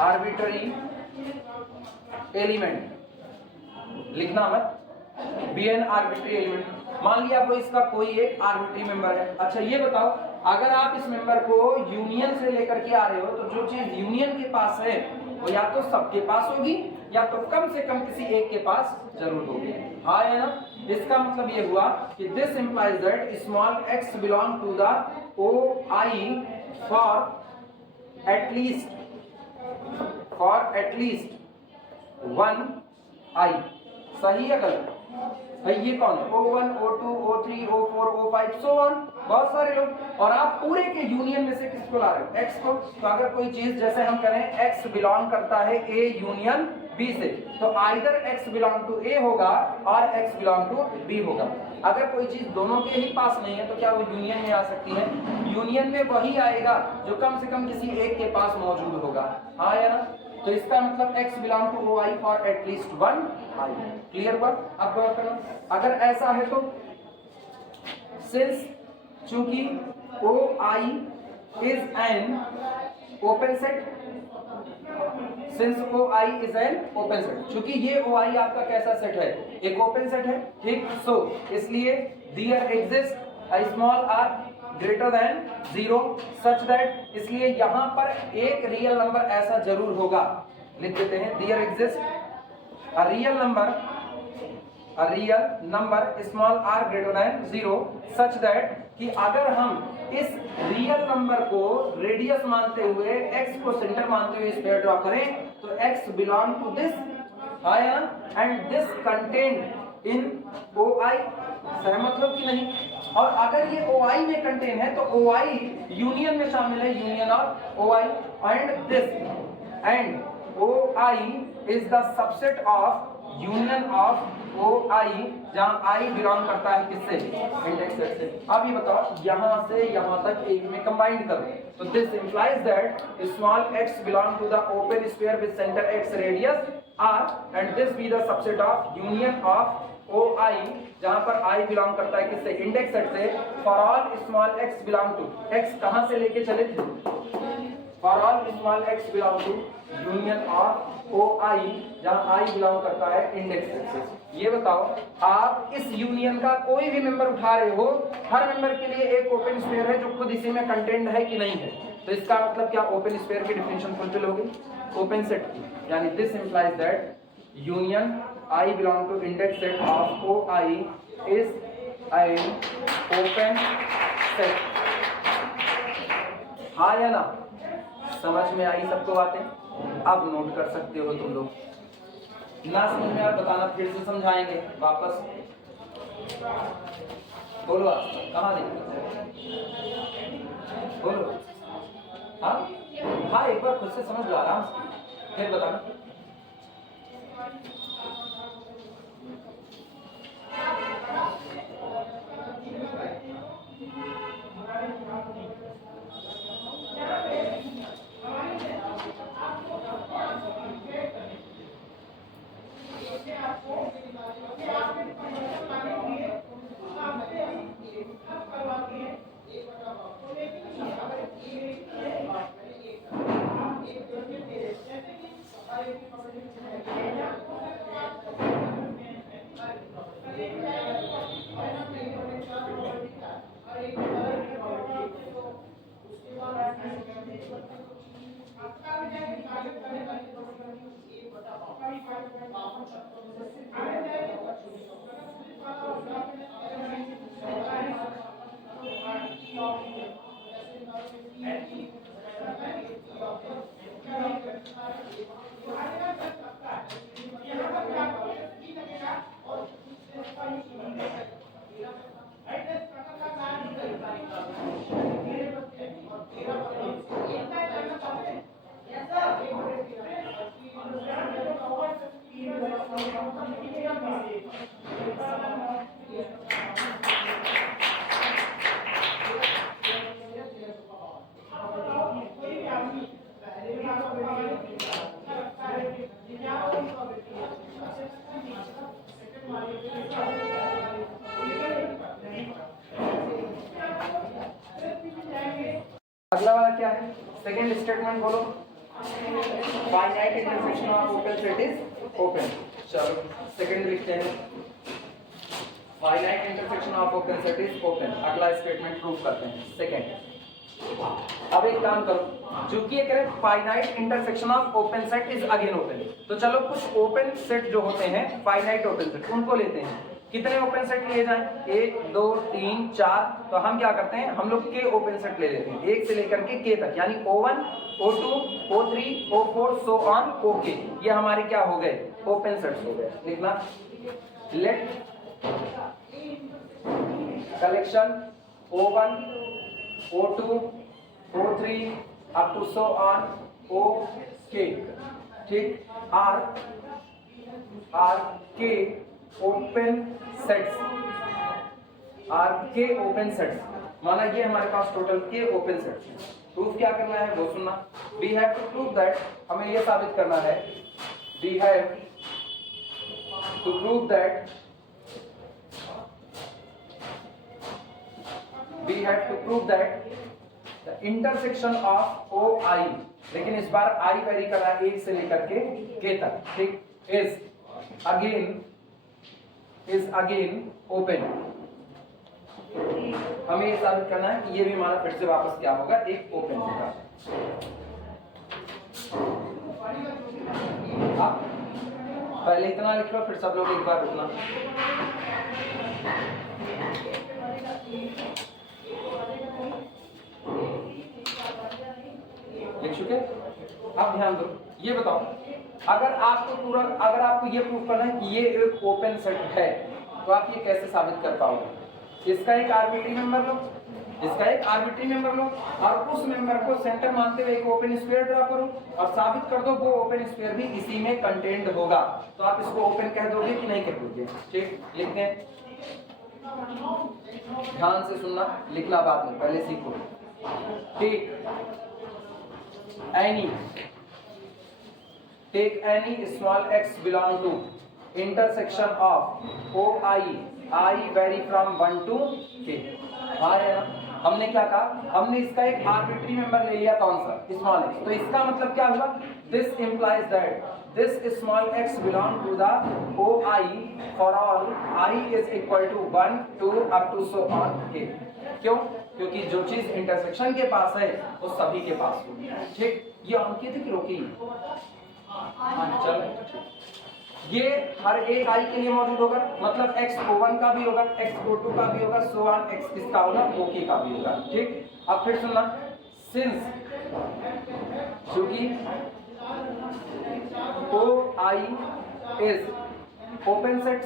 arbitrary element, लिखना मत, बी एन आर्बिट्री एलिमेंट। मान लिया वो इसका कोई एक आर्बिट्री मेंबर है। अच्छा ये बताओ, अगर आप इस मेंबर को यूनियन से लेकर के आ रहे हो तो जो चीज यूनियन के पास है वो या तो सबके पास होगी या तो कम से कम किसी एक के पास जरूर होगी। हाँ या ना? इसका मतलब ये हुआ कि this implies that small x belong to the OI for at least one I। सही है गलत? भाई ये कौन है? O1 O2 O3 O4 O5 so on, बहुत सारे लोग, और आप पूरे के यूनियन में से किसको ला रहे हो? x को। तो अगर कोई चीज जैसे हम करें x बिलोंग करता है A यूनियन B से, तो either x belong to A होगा और x बिलोंग टू B होगा। अगर कोई चीज दोनों के ही पास नहीं है तो क्या वो यूनियन में आ सकती है? यूनियन में वही आएगा जो कम से कम किसी एक के पास मौजूद होगा। हाँ या ना? तो इसका मतलब x belong to OI for at least one I। Clear हुआ? अब गौर करना, अगर ऐसा है तो सिंस चूंकि OI is an open set, since OI is an open set, चूंकि ये OI आपका कैसा सेट है? एक ओपन सेट है, ठीक। सो इसलिए there exist a small r greater than 0 such that, इसलिए यहां पर एक रियल नंबर ऐसा जरूर होगा, लिख देते हैं, there exist a real number small r greater than 0 such that कि अगर हम इस रियल नंबर को रेडियस मानते हुए x को सेंटर मानते हुए स्फीयर ड्रॉ करें तो x बिलोंग टू दिस है ना and this contained in OI। सहमत हो कि नहीं? और अगर ये OI में कंटेन है तो OI यूनियन में शामिल है, union of OI and this and OI is the subset of union of OI जहां I बिलोंग करता है किससे? इंडेक्स सेट से। अब ये बताओ यहां से यहां तक एक में कंबाइंड करो तो this implies that small x belong to the open sphere with centre x radius r and this be the subset of union of OI जहां पर I बिलोंग करता है किससे? इंडेक्स सेट से। For all small x belong to x कहां से लेके चले थे? For all small x belong to union of OI जहां I बिलोंग करता है इंडेक्स सेट से। ये बताओ आप इस यूनियन का कोई भी मेंबर उठा रहे हो, हर मेंबर के लिए एक ओपन स्फीयर है जो खुद इसी में कंटेंट है कि नहीं है, तो इसका मतलब क्या ओपन स्फीयर की डेफिनेशन फुलफिल होगी ओपन सेट की। यानी this implies that union I belong to index set of OI is an open set. हाँ या ना? समझ में आई सबको बातें? अब नोट कर सकते हो तुम लोग। ना समझ में आप बताना, फिर से समझाएंगे वापस। बोलो आप कहाँ देखते बोलो। हाँ एक बार खुद से समझ लो आराम से, फिर बताना। अगला वाला क्या है? सेकेंड स्टेटमेंट बोलो। Finite intersection of open set is open. चलो सेकेंड लिखते हैं, finite intersection of open set is open. अगला स्टेटमेंट प्रूव करते हैं सेकेंड। अब एक काम करो, जो कि ये कह रहे हैं finite intersection of open set is again open, तो चलो कुछ ओपन सेट जो होते हैं फाइनाइट ओपन सेट उनको लेते हैं। कितने ओपन सेट लिए जाएं? 1 2 3 4। तो हम क्या करते हैं, हम लोग के ओपन सेट ले लेते हैं 1 से लेकर के k तक, यानी O1 O2 O3 O4 so on OK। ये हमारे क्या हो गए? ओपन सेट्स हो गए। लिखना, let collection O1 O2 O3 up to so on OK, ठीक, are k open sets, are k open sets. माना ये हमारे पास टोटल के ओपन सेट्स हैं। प्रूफ क्या करना है वो सुनना। We have to prove that, हमें ये साबित करना है, we have to prove that, we have to prove that the intersection of OI, लेकिन इस बार I वेरी कर रहा है 1 से लेकर के k तक, ठीक, is again open। हमें ये साबित करना है कि ये भी हमारा फिर से वापस क्या होगा? एक ओपन होगा। पहले इतना लिख लो, फिर सब लोग एक बार रुकना। लिख चुके? अब ध्यान दो, ये बताओ, अगर आपको ये प्रूफ करना है कि ये एक ओपन सेट है, तो आप ये कैसे साबित कर पाओगे? इसका एक आर्बिट्री मेंबर लो, और उस मेंबर को सेंटर मानते हुए एक ओपन स्फीयर ड्रा करो और साबित कर दो वो ओपन स्फीयर भी इसी में कंटेंट होगा। तो आप इसको ओपन कह दोगे कि नहीं कह दोगे? ठीक, लिखते हैं, ध्यान से सुनना, लिखना बाद में, पहले सीखो। Take any small x belong to intersection of OI, I vary from 1 to k। हाँ है ना? हमने क्या कहा? हमने इसका एक आर्बिट्री मेंबर ले लिया, कौन सा? Small x। तो इसका मतलब क्या हुआ? This implies that this small x belong to the OI for all I is equal to 1, 2 up to so on k। क्यों? क्योंकि जो चीज इंटरसेक्शन के पास है वो सभी के पास होगी। ठीक, ये अंकित की रोकी। हाँ चल, ये हर एक आई के लिए मौजूद होगा, मतलब x01 का भी होगा, x02 का भी होगा, सो ऑन x किसका होगा? OK का भी होगा। ठीक, अब फिर सुनना, सिंस चूंकि OI इज ओपन सेट,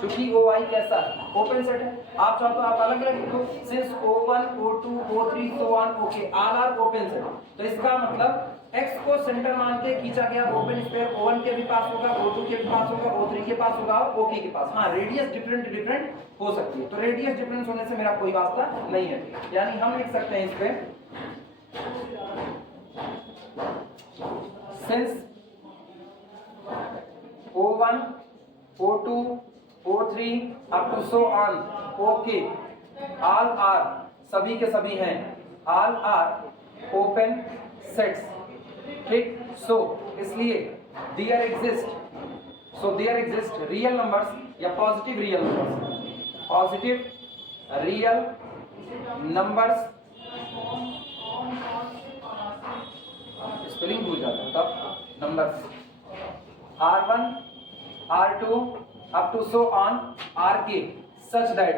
चूंकि OI कैसा है? ओपन सेट है। आप चाहो तो आप अलग अलग लिखो, since O1, O2, O3 so on OK all are open set. तो इसका मतलब x को सेंटर मान के खींचा गया ओपन स्फीयर O1 के भी पास होगा, O2 के भी पास होगा, O3 के पास होगा, OK के पास। हाँ, रेडियस डिफरेंट हो सकती है, तो रेडियस डिफरेंस होने से मेरा कोई वास्ता नहीं है। यानी हम लिख सकते हैं इस पे, since O1, O2, O3 up to so on OK all are, सभी के सभी हैं, ऑल आर ओपन सेट्स। ठीक, सो इसलिए देयर एग्जिस्ट रियल नंबर्स या पॉजिटिव रियल नंबर्स, स्पेलिंग भूल जाता हूं तब, numbers R1, R2 up to so on RK such that,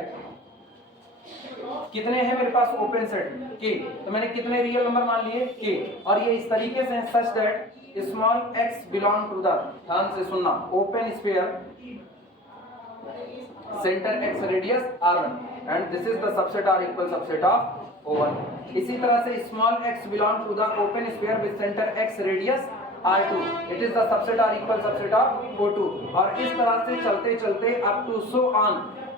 कितने हैं मेरे पास ओपन सेट? k। तो मैंने कितने रियल नंबर मान लिए? k। और ये इस तरीके से such that small x belong to the, ध्यान से सुनना, open sphere centre x radius R1 and this is the subset R equal subset of O1। इसी तरह से small x belong to the open sphere with centre x radius R2, it is the subset R equal subset of O2। और इस तरह से चलते चलते up to so on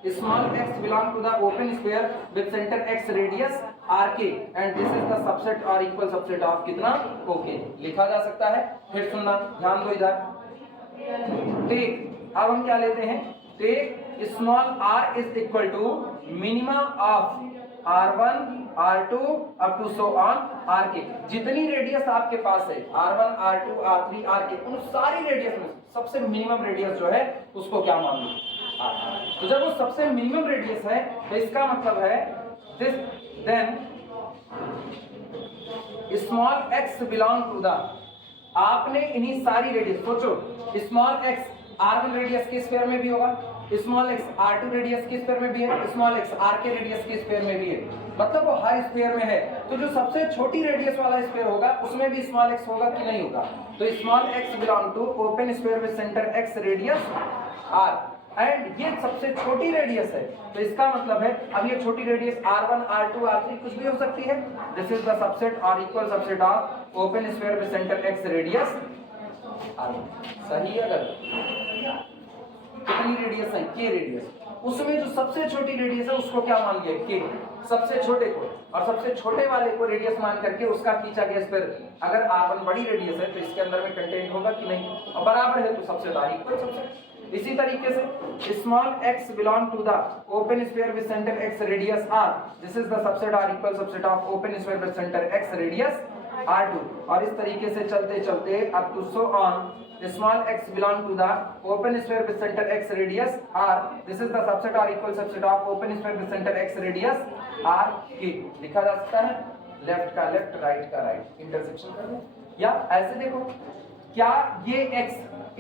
small x belong to the open sphere with center x radius RK and this is the subset or equal subset of कितना? OK लिखा जा सकता है। फिर सुनना, ध्यान दो इधर, टेक, अब हम क्या लेते हैं? Take small r is equal to minima of R1, R2 up to so on RK। जितनी रेडियस आपके पास है R1, R2, R3, RK, उन सारी रेडियस में सबसे मिनिमम रेडियस जो है उसको क्या मान लो? तो जब वो सबसे मिनिमम रेडियस है तो इसका मतलब है this then small x belong to the, आपने इन्हीं सारी रेडियस, सोचो स्मॉल x R1 रेडियस के स्फीयर में भी होगा, स्मॉल x R2 रेडियस के स्फीयर में भी है, स्मॉल x RK रेडियस के स्फीयर में भी है, मतलब वो हर स्फीयर में है। तो जो सबसे छोटी रेडियस वाला स्फीयर होगा उसमें भी स्मॉल x होगा कि नहीं होगा? तो small x belong to open sphere with centre x radius R and ये सबसे छोटी रेडियस है। तो इसका मतलब है, अब ये छोटी रेडियस R1, R2, R3 कुछ भी हो सकती है। दिस इज द सबसेट और equal subset of open sphere with centre x radius R1। सही है? अगर कितनी रेडियस है? k रेडियस, उसमें जो सबसे छोटी रेडियस है उसको क्या मान लिया? k, सबसे छोटे को, और सबसे छोटे वाले को रेडियस मान करके उसका खींचा गया स्फीयर। अगर R1 बड़ी रेडियस है तो इसके अंदर में कंटेंट होगा कि नहीं? और बराबर है तो सबसेट R इक्वल सबसेट। इसी तरीके से small x belong to the open sphere with centre x radius R, this is the subset R equal subset of open sphere with centre x radius R2। और इस तरीके से चलते चलते up to so on small x belong to the open sphere with centre x radius R, this is the subset R equal subset of open sphere with centre x radius R के। लिखा जा सकता है left का left, right का right, intersection कर दो। या ऐसे देखो, क्या ये x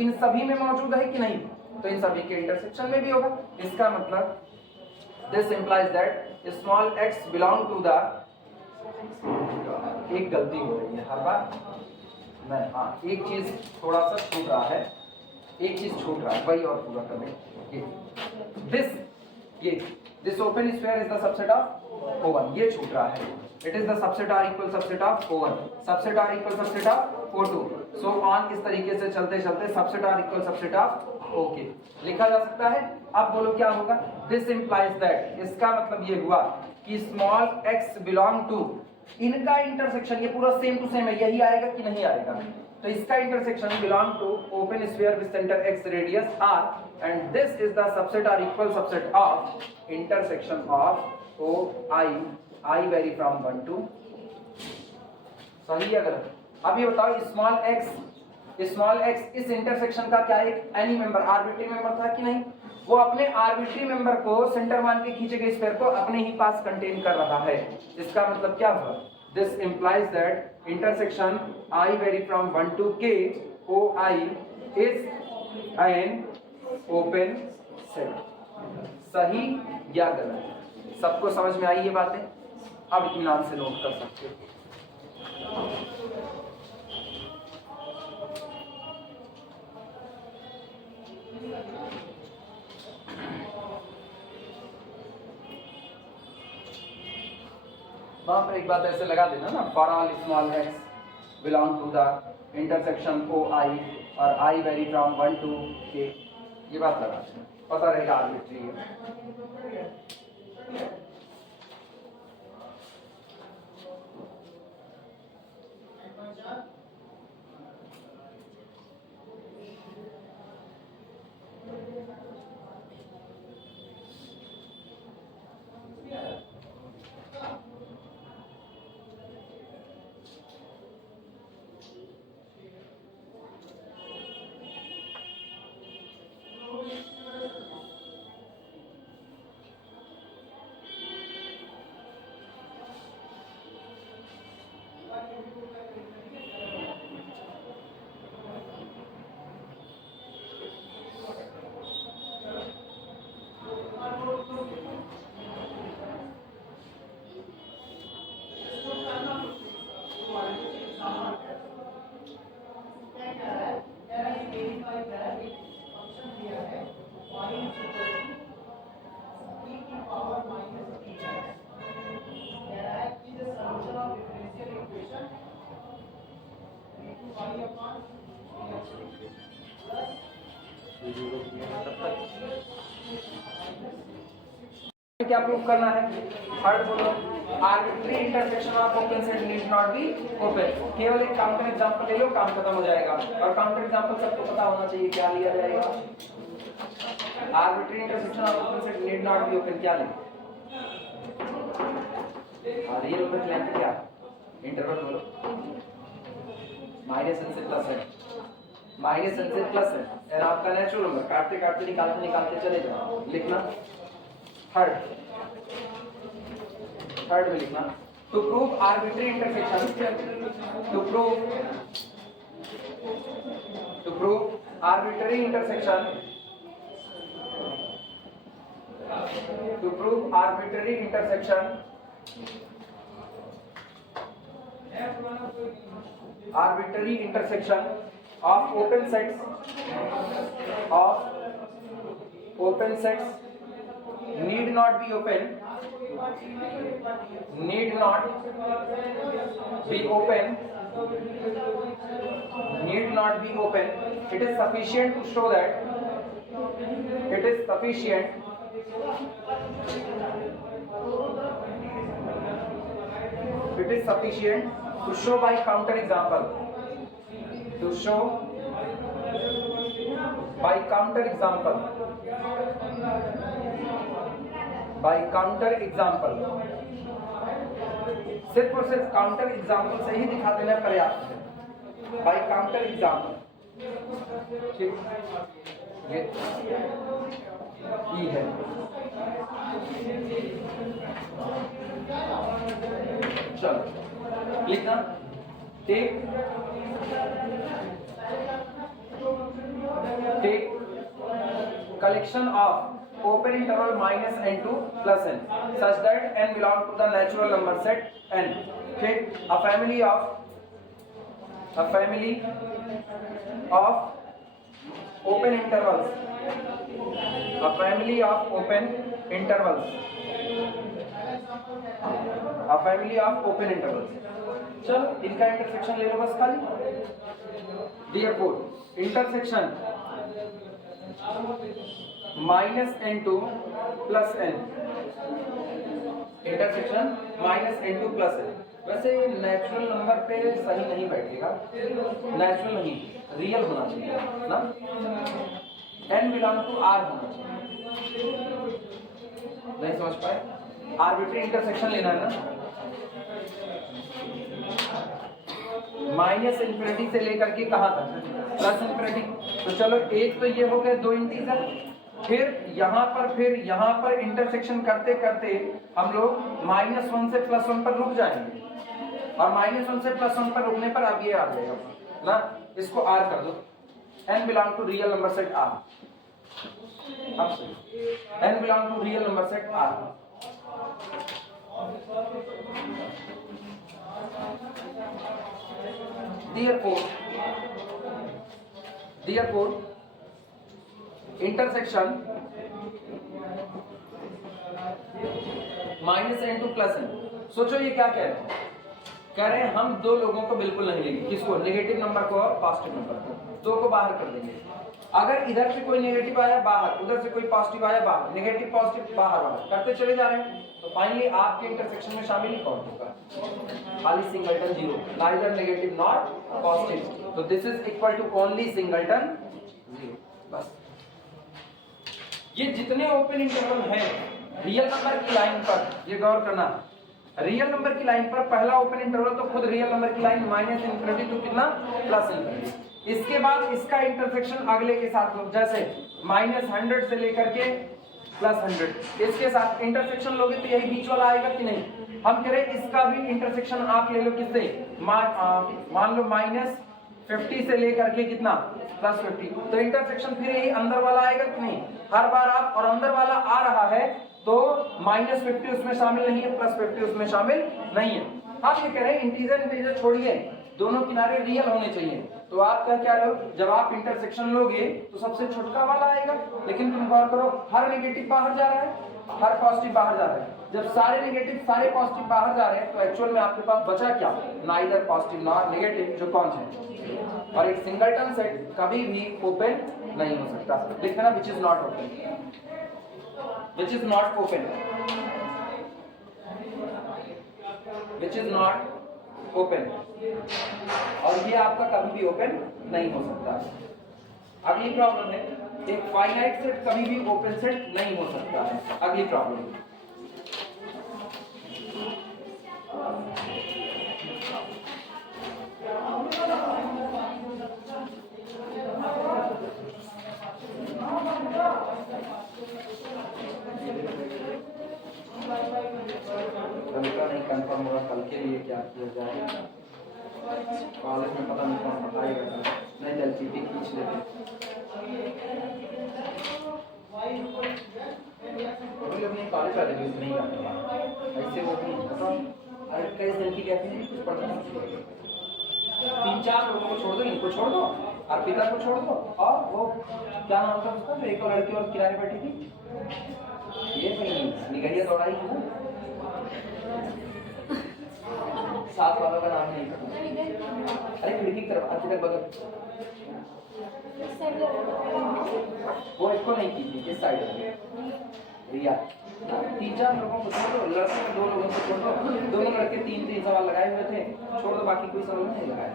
इन सभी में मौजूद है कि नहीं? तो इन सभी के इंटरसेक्शन में भी होगा। इसका मतलब this implies that small x belong to the, एक गलती हो रही है हर बार मैं, हाँ एक चीज थोड़ा सा छूट रहा है, एक चीज छूट रहा है, वही और पूरा कर दें। ये this open sphere is the subset of O1, ये छूट रहा है। It is the subset r equal subset of O1, subset r equal subset of O2, so on. इस तरीके से चलते चलते subset r equal subset of O k लिखा जा सकता है। अब बोलो क्या होगा, दिस इंप्लाइज दैट, इसका मतलब ये हुआ कि स्मॉल x बिलोंग टू, इनका इंटरसेक्शन ये पूरा सेम टू सेम है, यही आएगा कि नहीं आएगा, तो इसका intersection belong to open sphere with centre x radius r, and this is the subset r equal subset of intersection of o I vary from 1 to, सही है गलत? अब ये बताओ स्मॉल x इस इंटरसेक्शन का क्या एक एनी मेंबर, आर्बिट्री मेंबर था कि नहीं? वो अपने आर्बिट्री मेंबर को सेंटर मान के खींचे गए स्फीयर को अपने ही पास कंटेन कर रहा है। इसका मतलब क्या हुआ, this implies that intersection I vary from 1 to k OI is an open set. सही या गलत? सबको समझ में आई ये बातें? अब इत्मीनान से नोट कर सकते हो। वहां पर एक बात ऐसे लगा देना ना, for all small x belong to the intersection OI और I vary from 1 to k, ये बात लगा देना, पता रहेगा आर्बिट्री है। क्या प्रूव करना है? थर्ड बोलो, arbitrary intersection of open set need not be open. केवल एक काउंटर एग्जांपल ले लो, काम खत्म हो जाएगा। और काउंटर एग्जांपल सबको पता होना चाहिए, क्या लिया जाएगा? Arbitrary intersection of open set need not be open, क्या लें? रियल ओपन लेंथ क्या? इंटरवल बोलो, माइनस एन से प्लस है, माइनस एन से प्लस है, एन आपका नेचुरल नंबर, काटते काटते निकालते निकालते चले जाओ। लिखना थर्ड में लिखना, to prove arbitrary intersection, to prove arbitrary intersection, to prove arbitrary intersection of open sets need not be open, need not be open, it is sufficient to show that, it is sufficient to show by counter example, to show by counter example, by counter example, सिर्फ और सिर्फ counter example से ही दिखा देना पर्याप्त है। Bye counter example, ठीक, ये ई है। चलो लिखना, take collection of open interval minus n2 plus n such that n belong to the natural number set n. Okay, a family of open intervals, a family of open intervals, a family of open intervals. चलो इनका intersection ले लो बस खाली. Therefore intersection minus n2 plus n, intersection minus n2 plus n. वैसे natural number पे सही नहीं बैठेगा, नेचुरल नहीं, रियल होना चाहिए ना, n बिलोंग टू r होना चाहिए. नहीं समझ पाए? आर्बिट्री इंटरसेक्शन लेना है ना, माइनस इंफिनिटी से लेकर के कहां तक, प्लस इंफिनिटी. तो चलो एक तो ये हो गए दो इंटीजर, फिर यहाँ पर इंटरसेक्शन करते करते हम लोग -1 से +1 पर रुक जाएंगे, और -1 से +1 पर रुकने पर अब ये आ जाएगा ना, इसको r कर दो. n belong to real number set r. अब n belong to real number set r. Therefore intersection -n2 plus n. सोचो ये क्या कह रहे हैं, कह रहे हैं हम दो लोगों को बिल्कुल नहीं लेंगे. किसको? नेगेटिव नंबर को और पॉजिटिव नंबर को, दो को बाहर कर देंगे. अगर इधर से कोई नेगेटिव आया बाहर, उधर से कोई पॉजिटिव आया बाहर, नेगेटिव पॉजिटिव बाहर करते चले जा रहे हैं, तो फाइनली आपके इंटरसेक्शन में शामिल कौन होगा? खाली singleton zero, neither negative not positive. तो this is equal to only singleton zero. बस ये जितने ओपन इंटरवल हैं रियल नंबर की लाइन पर, ये गौर करना, रियल नंबर की लाइन पर पहला ओपन इंटरवल तो खुद रियल नंबर की लाइन माइनस इंफिनिटी टू कितना, प्लस इंफिनिटी. इसके बाद इसका इंटरसेक्शन अगले के साथ लो, जैसे -100 से लेकर के +100, इसके साथ इंटरसेक्शन लोगे तो यही बीच वाला आएगा कि नहीं. हम कह रहे इसका भी इंटरसेक्शन आप ले लो किससे, मान लो -50 से लेकर के कितना, +50. तो इंटरसेक्शन फिर यही अंदर वाला आएगा कि नहीं. हर बार आप, और अंदर वाला आ रहा है तो -50 उसमें शामिल नहीं है, +50 उसमें शामिल नहीं है. आप ये कह रहे हैं इंटीजर छोड़िए, दोनों किनारे रियल होने चाहिए. तो आप क्या रहे हो, जब आप इंटरसेक्शन लोगे तो सबसे छोटा वाला आएगा. लेकिन तुम गौर करो, हर नेगेटिव बाहर जा रहा है, हर पॉजिटिव बाहर जा रहा है. जब सारे नेगेटिव सारे पॉजिटिव बाहर जा रहे हैं तो एक्चुअल में आपके पास बचा क्या, नाइदर पॉजिटिव नॉट नेगेटिव, जो कौन है. और एक सिंगलटन सेट कभी भी ओपन नहीं हो सकता. लिखना which is not open, which is not open, which is not open. और ये आपका कभी भी ओपन नहीं हो सकता. अगली प्रॉब्लम है, एक फाइनाइट सेट कभी भी ओपन सेट नहीं हो सकता है. अगली प्रॉब्लम, नहीं कंफर्म होगा कल के लिए क्या किया जाए. कॉलेज में पता नहीं कौन बताएगा, नहीं जल्दी भी खींच लेते. अपने कॉलेज वाले भी नहीं करते ऐसे, वो भी पता. अरे कई दिन की कहते हैं कुछ पढ़ना, 3-4 लोगों को छोड़ दो, इनको छोड़ दो, अर्पिता को छोड़ दो, और वो क्या नाम था उसका, जो एक और लड़की और किनारे बैठी थी, ये निगड़िया दौड़ाई थी ना, साथ वालों का नाम नहीं पता. अरे खिड़की की तरफ अच्छी तक बगल, वो इसको नहीं की थी, इस साइड में रिया. 3-4 लोगों को छोड़ दो, लड़के 2 लोगों को छोड़ दो, दोनों लड़के 3 सवाल लगाए हुए थे, छोड़ दो, बाकी कोई सवाल नहीं लगाया.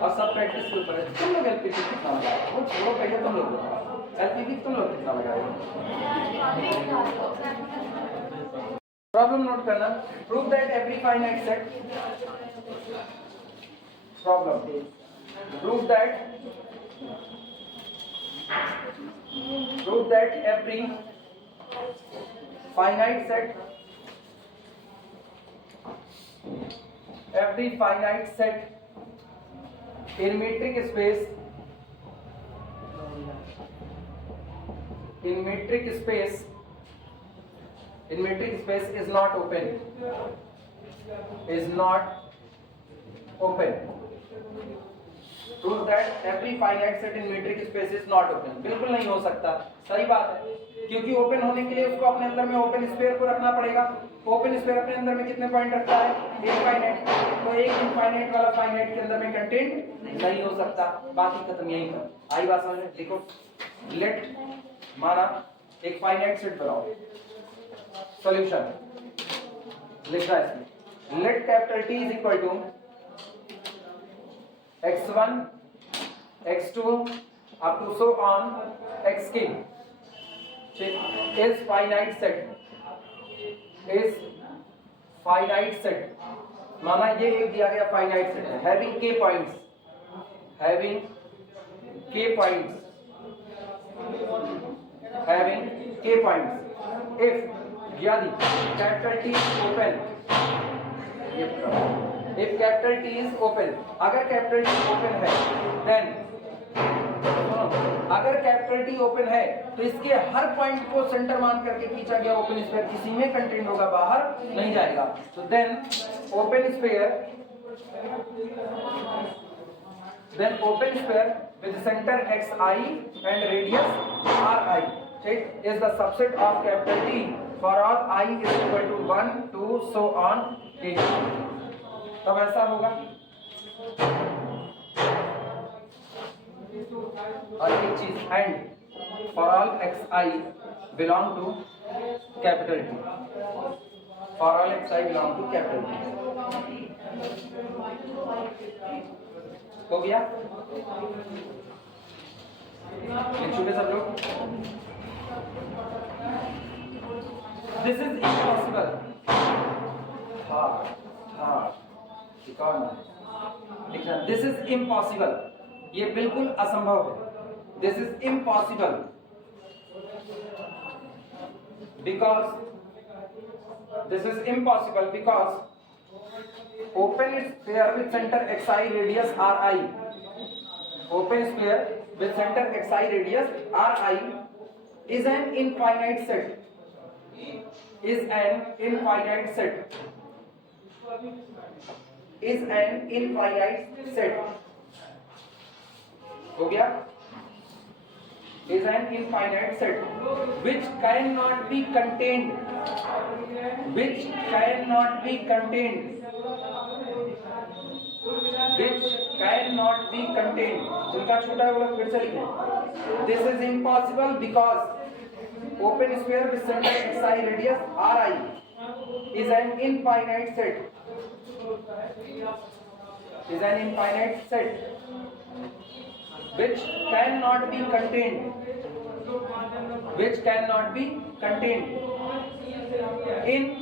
और सब प्रैक्टिस फुल पर है. तुम लोग एलपीपी कितना लगाए, वो छोड़ो पहले, तुम लोग एलपीपी तुम लोग कितना लगाए. प्रॉब्लम नोट करना, prove that every finite set, problem prove that every finite set in metric space in metric space is not open, prove that every finite set in metric space is not open। बिल्कुल नहीं हो सकता, सही बात है, क्योंकि open होने के लिए उसको अपने अंदर में ओपन स्फीयर को रखना पड़ेगा। ओपन स्फीयर अपने अंदर में कितने पॉइंट रखता है? इनफाइनाइट। तो एक इनफाइनाइट वाला फाइनाइट के अंदर में कंटेंट नहीं हो सकता। बाकी खत्म यहीं पर। आई बात समझ में? देखो, लेट माना एक फाइनाइट सेट बनाओ, सॉल्यूशन लिखना है इसमें, let capital T is equal to x1 x2 up to so on xk is finite set, माना ये एक दिया गया फाइनाइट सेट है having k points if यदि capital T is open, if capital T is open, अगर capital T open है then अगर कैपिटल T ओपन है तो इसके हर पॉइंट को सेंटर मान करके खींचा गया ओपन स्फीयर किसी में कंटेंट होगा, बाहर नहीं जाएगा। तो then open sphere with center xi and radius ri, it is the subset of capital T for all I is equal to 1 2 so on k। तब ऐसा होगा। और एक चीज and for all xi belong to capital T, for all xi belong to capital T। हो गया? लिख चुके सब लोग? This is impossible. लिखना, दिस इज इम्पॉसिबल, ये बिल्कुल असंभव है। This is impossible because open sphere with center xi radius ri, open sphere with center xi radius ri is an infinite set, हो गया? is an infinite set which cannot be contained, उनका छोटा है वो लोग फिर से लिखें। This is impossible because open sphere with center xi radius ri is an infinite set, which cannot be contained in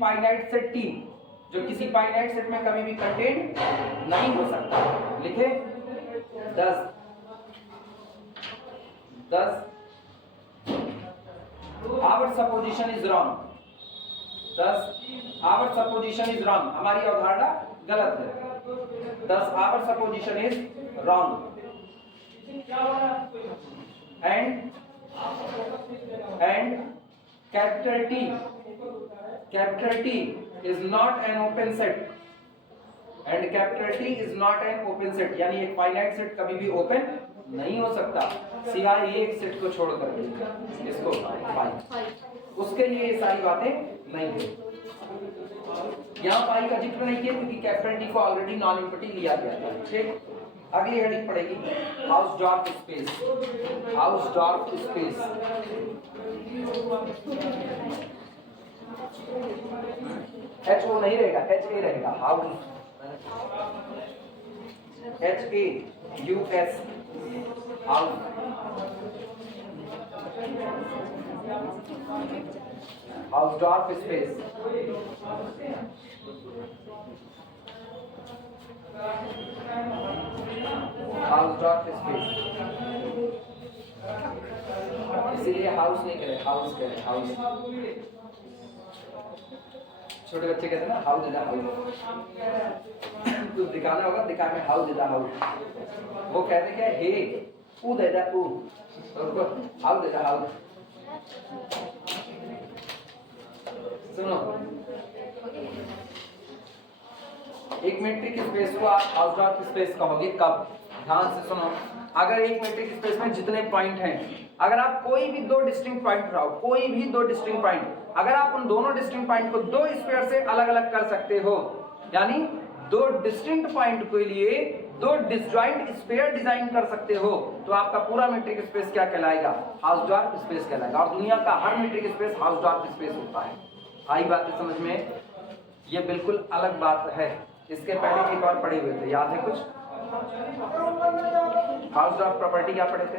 finite set T, जो किसी फाइनाइट सेट में कभी भी कंटेन नहीं हो सकता। लिखे 10 our supposition is wrong, हमारी अवधारणा गलत है। thus our supposition is wrong and capital T is not an open set, यानी एक फाइनाइट सेट कभी भी ओपन नहीं हो सकता सिवाय एक सेट को छोड़कर, इसको पाई, उसके लिए ये सारी बातें नहीं है। यहाँ पाई का जिक्र नहीं किया क्योंकि कैपिटल टी को ऑलरेडी नॉन इम्पटी लिया गया था। ठीक, अगली हेडिंग पड़ेगी हाउसडॉर्फ स्पेस। एच ओ नहीं रहेगा, एच ए रहेगा। HAUS Haus. हाउसडॉर्फ स्पेस इसीलिए हाउस नहीं करें, हाउस करें, हाउस। छोटे बच्चे कहते हैं ना हाउ दे द हाउ, कुछ दिखाना होगा, दिखा में हाउ दे द हाउ, वो कहते क्या हे ऊ दे द ऊ, हाउ दे द हाउ। सुनो, एक मीट्रिक स्पेस को आप हाउसडॉर्फ स्पेस कहोगे कब? ध्यान से सुनो, अगर एक मीट्रिक स्पेस में जितने पॉइंट हैं, अगर आप कोई भी दो डिस्टिंक्ट पॉइंट उठाओ, कोई भी दो डिस्टिंक्ट पॉइंट, अगर आप उन दोनों डिस्टिंक्ट पॉइंट को दो स्क्वायर से अलग अलग कर सकते हो, यानी दो डिस्टिंक्ट पॉइंट के लिए दो डिसजॉइंट स्फीयर डिजाइन कर सकते हो, तो आपका पूरा मीट्रिक स्पेस क्या कहलाएगा? हाउसडॉर्फ स्पेस कहलाएगा। और दुनिया का हर मीट्रिक स्पेस हाउसडॉर्फ स्पेस होता है। आई बात समझ में? ये बिल्कुल अलग बात है। इसके पहले एक और पढ़े हुए थे, याद है कुछ? हाउसडॉर्फ प्रॉपर्टी क्या पढ़े थे?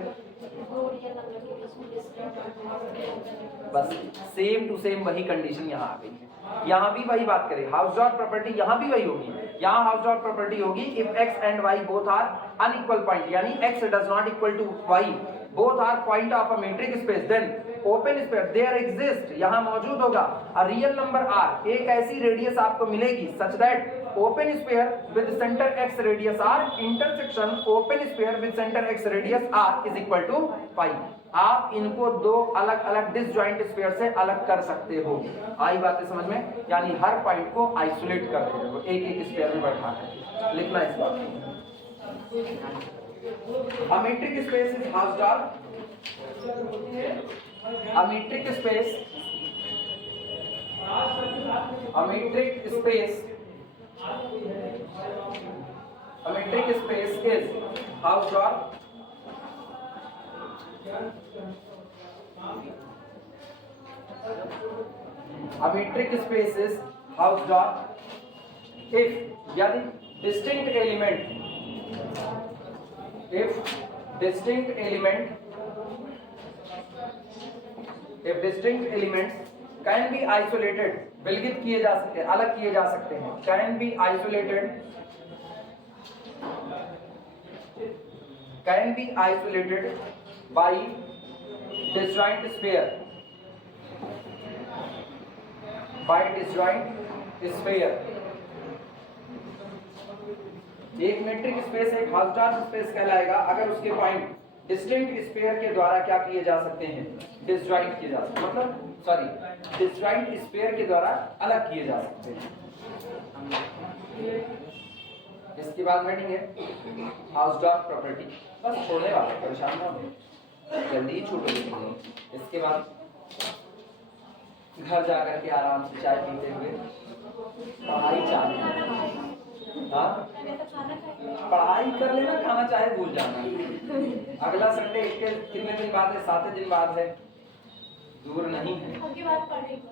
बस सेम टू सेम वही कंडीशन यहाँ आ गई है। यहाँ भी वही बात करें, हाउसडॉर्फ प्रॉपर्टी यहाँ भी वही होगी। यहाँ हाउसडॉर्फ प्रॉपर्टी होगी if x and y both are unequal point, यानी x does not equal to y, both are point of a metric space, then open space there exist, यहाँ मौजूद होगा अ रियल नंबर r, एक ऐसी radius आपको मिलेगी such that open sphere with centre x radius r intersection open sphere with centre x radius r is equal to pi. आप इनको दो अलग अलग डिसजॉइंट स्फीयर से अलग कर सकते हो। आई बातें समझ में? यानी हर पॉइंट को आइसोलेट कर देते हो, एक एक स्फीयर में बैठा कर लिखना इस बात। A metric space is Hausdorff. A metric space is Hausdorff. A metric space is Hausdorff if यदि distinct elements can be isolated, विलगित किए जा सकते हैं, अलग किए जा सकते हैं, can be isolated by disjoint sphere, एक मेट्रिक स्पेस एक हाउसडॉर्फ स्पेस कहलाएगा अगर उसके पॉइंट डिस्टिंक्ट स्फीयर के द्वारा क्या किए जा सकते हैं? डिसजॉइंट किए जा सकते हैं, मतलब सॉरी डिसजॉइंट स्फीयर के द्वारा अलग किए जा सकते हैं। इसके बाद हेडिंग है हाउसडॉर्फ प्रॉपर्टी। बस छोड़ने वाले, परेशान ना हो, जल्दी ही छूटोगे। इसके बाद घर जाकर के आराम से चाय पीते हुए पढ़ाई चालू। हाँ, पढ़ाई कर लेना, खाना चाहे भूल जाना। अगला संडे इसके कितने दिन बाद है? 7 दिन बाद है, दूर नहीं है। आपकी बात पढ़ेगी।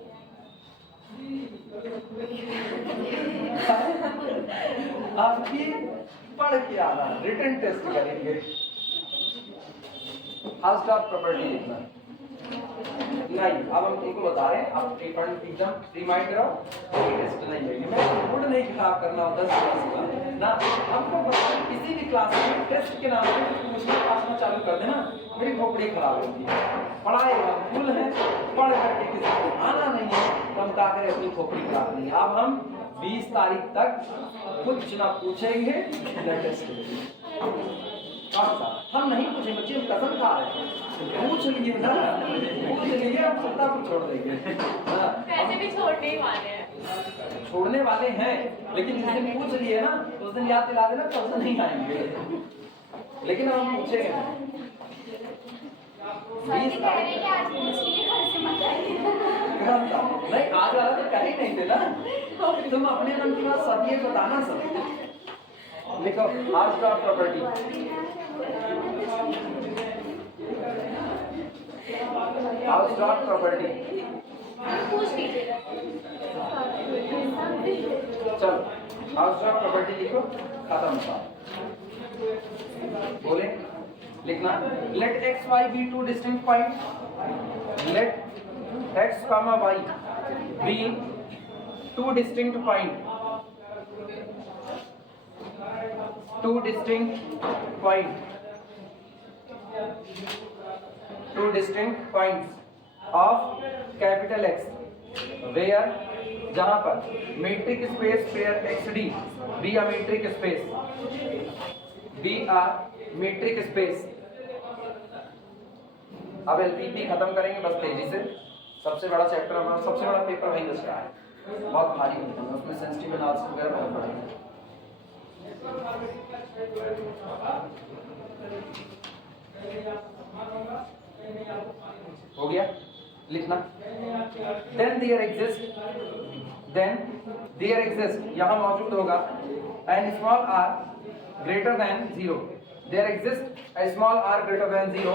आपकी पढ़ के आना, रिटन टेस्ट करेंगे। हाउसडॉर्फ प्रॉपर्टी लिखना नहीं, अब हम तुमको बता रहे हैं, आप एकदम रिमाइंड रहो, कोई टेस्ट नहीं लेंगे। मैं मूड नहीं खराब करना होता ना, हमको किसी भी क्लास में टेस्ट के नाम पे पूछना पासना चालू कर देना, मेरी खोपड़ी खराब होती है। पढ़ाई हम फुल है, पढ़ करके किसी को आना नहीं है, तो हम क्या करें, अपनी खोपड़ी खराब नहीं है। अब हम 20 तारीख तक कुछ ना पूछेंगे, न टेस्ट लेंगे। हम नहीं पूछेंगे, बच्चे हम कसम खा रहे हैं, पूछ लिए ना, पूछ लिए, हम सत्ता को छोड़ देंगे। पैसे भी छोड़ने वाले हैं, लेकिन जिस दिन पूछ लिए ना, उस दिन याद दिला देना, तो नहीं आएंगे। लेकिन हम पूछेंगे 20 तारीख नहीं, आज वाला तो कहीं नहीं थे ना, तुम अपने मन की बात सब ये बताना सब। लिखो हाउसडॉर्फ प्रॉपर्टी। हाउसडॉर्फ प्रॉपर्टी पूछ लीजिएगा। चलो हाउसडॉर्फ प्रॉपर्टी लिखो, खत्म हुआ। बोले लिखना, let x y be two distinct point, let x comma y be two distinct point, two distinct points of capital X where जहां पर metric space pair XD be a metric space, be a metric space. अब LPP खत्म करेंगे बस तेजी से। सबसे बड़ा चैप्टर हमारा, सबसे बड़ा पेपर वही बच रहा है, बहुत भारी होता है, उसमें सेंसिटिव एनालिसिस वगैरह बहुत पड़ेगा। हो गया लिखना। देन देयर एग्जिस्ट यहाँ मौजूद होगा an small r greater than 0, there exist a small r greater than 0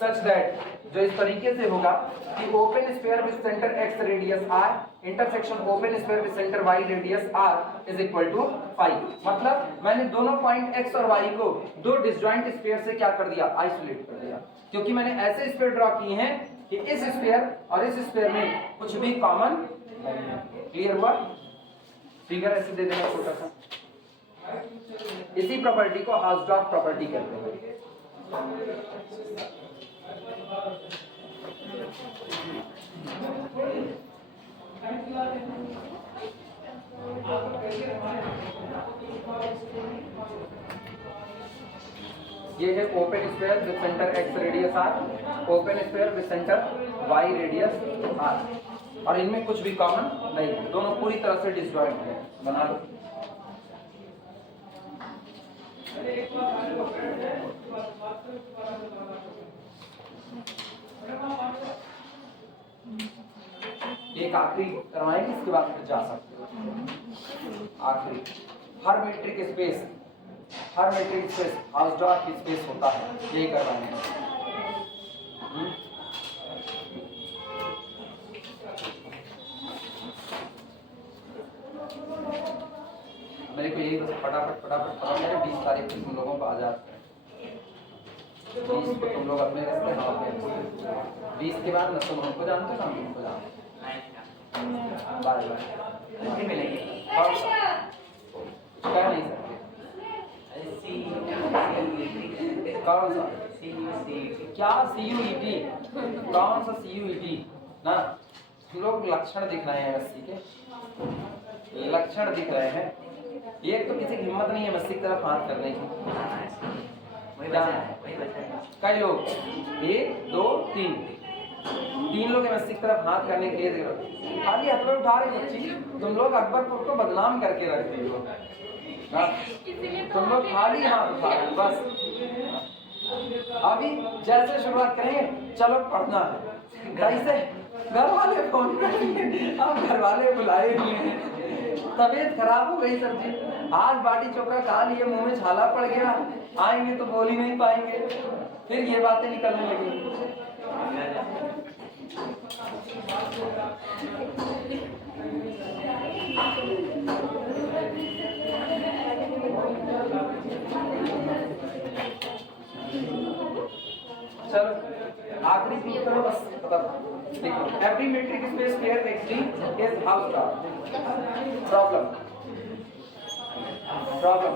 such that, जो इस तरीके से होगा कि open sphere with centre x radius r intersection open sphere with centre y radius r is equal to 5। मतलब मैंने दोनों point x और y को दो डिसजॉइंट स्फीयर से क्या कर दिया, आइसोलेट कर दिया, क्योंकि मैंने ऐसे स्फीयर ड्रॉ किए हैं कि इस स्फीयर और इस स्फीयर में कुछ भी कॉमन नहीं है। क्लियर हुआ? फिगर ऐसे दे देना छोटा सा। इसी प्रॉपर्टी को हाउसडॉर्फ प्रॉपर्टी कहते हैं। ये है open sphere with centre x radius r, open sphere with centre y radius r, और इनमें कुछ भी कॉमन नहीं है, दोनों पूरी तरह से डिसजॉइंट है। बना लो। एक आखिरी करवाएंगे, इसके बाद फिर जा सकते हो। आखिरी, हर मीट्रिक स्पेस हाउसडॉर्फ स्पेस होता है, यही करवाएंगे। मेरे को यही बस फटाफट 20 तारीख को तुम लोगों को आ जाता है, 20 को तुम लोग अपने रास्ते, हाँ 20 के बाद न तुम हमको जानते हो ना हमको जानते हो। बाय मिलेंगे, कह नहीं सकते। कौन सा क्या CUET, कौन सा CUET ना, हम लोग लक्षण दिख रहे हैं एमएससी के, लक्षण दिख रहे हैं। ये तो किसी की हिम्मत नहीं है एमएससी की तरफ हाथ करने की। कई लोग 1 2 3 लोग एमएससी की तरफ हाथ करने के लिए देख रहे, खाली हाथ में उठा रहे बच्ची। तुम लोग अकबरपुर को बदनाम करके रखते हो, तुम लोग खाली हाथ उठा रहे हो बस। अभी जैसे शुरुआत करेंगे, चलो पढ़ना है, कैसे घर वाले फोन करेंगे, अब घर वाले बुलाए हुए हैं, तबीयत खराब हो गई सर जी, आज बाटी चोखा खा लिए, मुंह में छाला पड़ गया, आएंगे तो बोल ही नहीं पाएंगे, फिर ये बातें निकलने लगेंगी। चलो आखिरी क्लिक करो बस, बता देखो। Every metric space pair XD is Hausdorff. Problem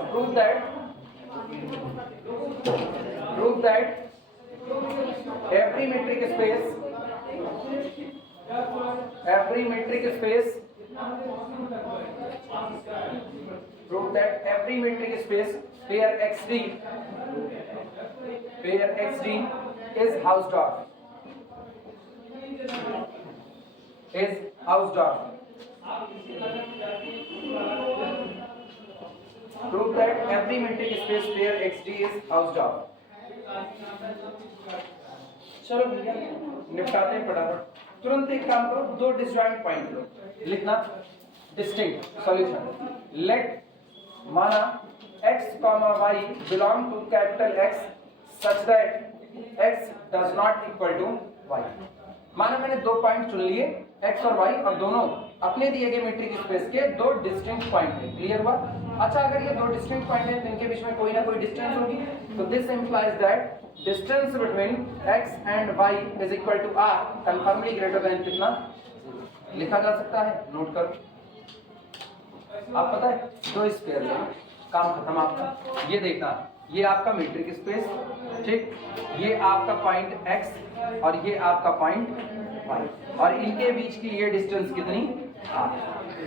prove that every metric space pair XD is Hausdorff. Prove that every metric space pair XD is Hausdorff. चलो भैया निपटाते हैं फटाफट। तुरंत एक काम करो, दो डिसजॉइंट पॉइंट लो, लिखना डिस्टिंक्ट सॉल्यूशन। लेट माना x, y belong to capital X such that x does not equal to y। माना मैंने दो पॉइंट चुन लिए x और y, और दोनों अपने दिए गए मीट्रिक स्पेस के दो डिस्टिंक्ट पॉइंट हैं। क्लियर हुआ? अच्छा, अगर ये दो डिस्टिंक्ट पॉइंट हैं तो इनके बीच में कोई ना कोई डिस्टेंस होगी, तो this implies that distance between x and y is equal to r conformally greater than कितना लिखा जा सकता है, नोट करो। आप पता है दो स्क्वायर लें, काम खत्म आपका। ये देखना, ये आपका मीट्रिक स्पेस, ठीक, ये आपका पॉइंट x और ये आपका पॉइंट y, और इनके बीच की ये डिस्टेंस कितनी r।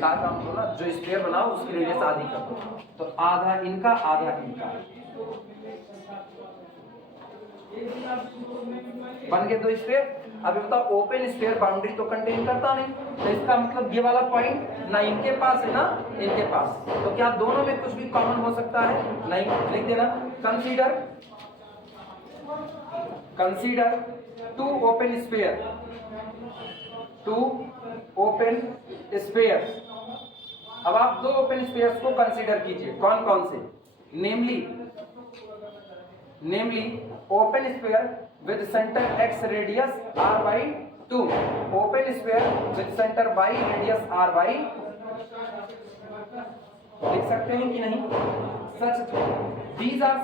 का काम करो ना, जो स्फीयर बनाओ उसकी रेडियस आधी कर दो, तो आधा इनका आधा इनका बन गए दो स्फीयर। अभी बताओ ओपन स्फीयर बाउंड्री तो कंटेन करता नहीं, तो इसका मतलब ये वाला पॉइंट ना इनके पास है ना इनके पास, तो क्या दोनों में कुछ भी कॉमन हो सकता है? नहीं। लिख देना consider two open sphere, two open sphere. अब आप दो ओपन स्फीयर्स को कंसीडर कीजिए, कौन कौन से? Namely open sphere with center x radius r by 2, open sphere with center y radius r by, लिख सकते हैं कि नहीं? these are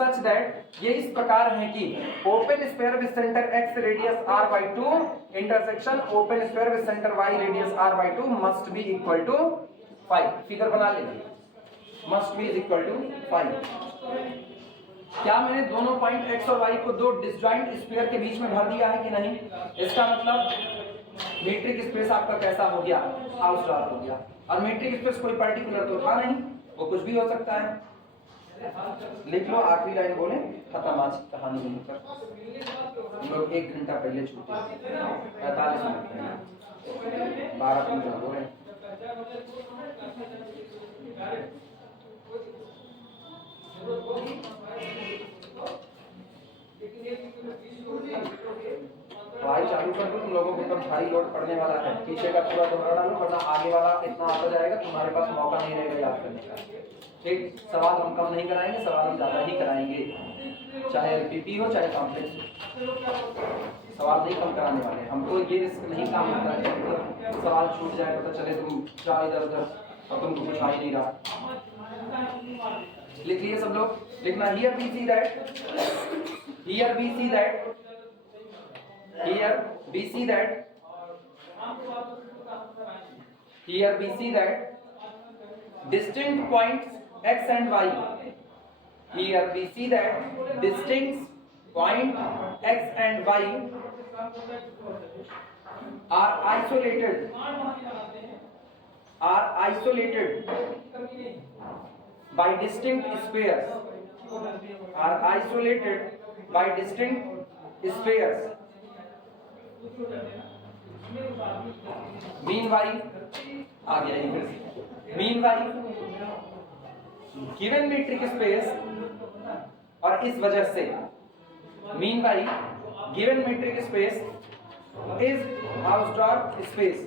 such that ये इस प्रकार हैं कि open sphere with center x radius r by 2 intersection open sphere with center y radius r by 2 must be equal to 5। Figure बना लीजिए, must be equal to 5। क्या मैंने दोनों पॉइंट x और y को दो डिसजॉइंट स्फीयर के बीच में भर दिया है कि नहीं? इसका मतलब मीट्रिक स्पेस आपका कैसा हो गया? हाउसडॉर्फ हो गया। और मीट्रिक स्पेस कोई पर्टिकुलर तो था नहीं, वो कुछ भी हो सकता है। लिख लो, आखिरी लाइन बोले, खत्म आज कहानी नहीं कर। हम लोग 1 घंटा पहले छूटे, 45 मिनट 12 मिनट हो रहे। पढ़ाई चालू कर दो, तुम लोगों को एकदम भारी लोड पड़ने वाला है। पीछे का पूरा दोहरा डालो, वरना आगे वाला इतना आता जाएगा तुम्हारे पास मौका नहीं रहेगा याद करने का। ठीक, सवाल हम कम नहीं कराएंगे, सवाल हम ज्यादा ही कराएंगे, चाहे एलपीपी हो चाहे कॉम्प्लेक्स हो, सवाल नहीं कम कराने वाले। हमको ये रिस्क नहीं काम करना चाहिए, सवाल छूट जाए तो चले तुम जाओ इधर उधर और तुमको कुछ आ ही नहीं रहा। लिख लिए सब लोग? लिखना, here we see that distinct points x and y, here we see that distinct point x and y are isolated by distinct spheres, meanwhile आ गया ये फिर से। meanwhile given metric space, और इस वजह से meanwhile given metric space is Hausdorff space,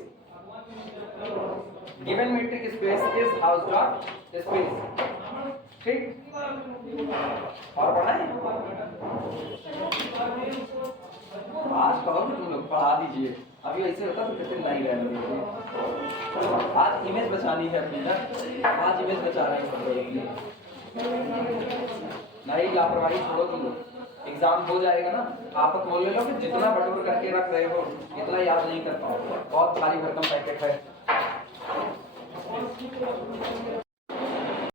given metric space is Hausdorff space। ठीक, और पढ़ाएं? आज कहोगे तुम लोग पढ़ा दीजिए, अभी ऐसे होता तो कितने नहीं गए। आज इमेज बचानी है अपनी ना, आज इमेज बचा रहे हैं सब लोग। नहीं, लापरवाही छोड़ो तुम लोग, एग्जाम हो जाएगा ना, आप मोल ले लो कि जितना बटोर करके रख रहे हो इतना याद नहीं कर पाओ, बहुत भारी भरकम पैकेट है।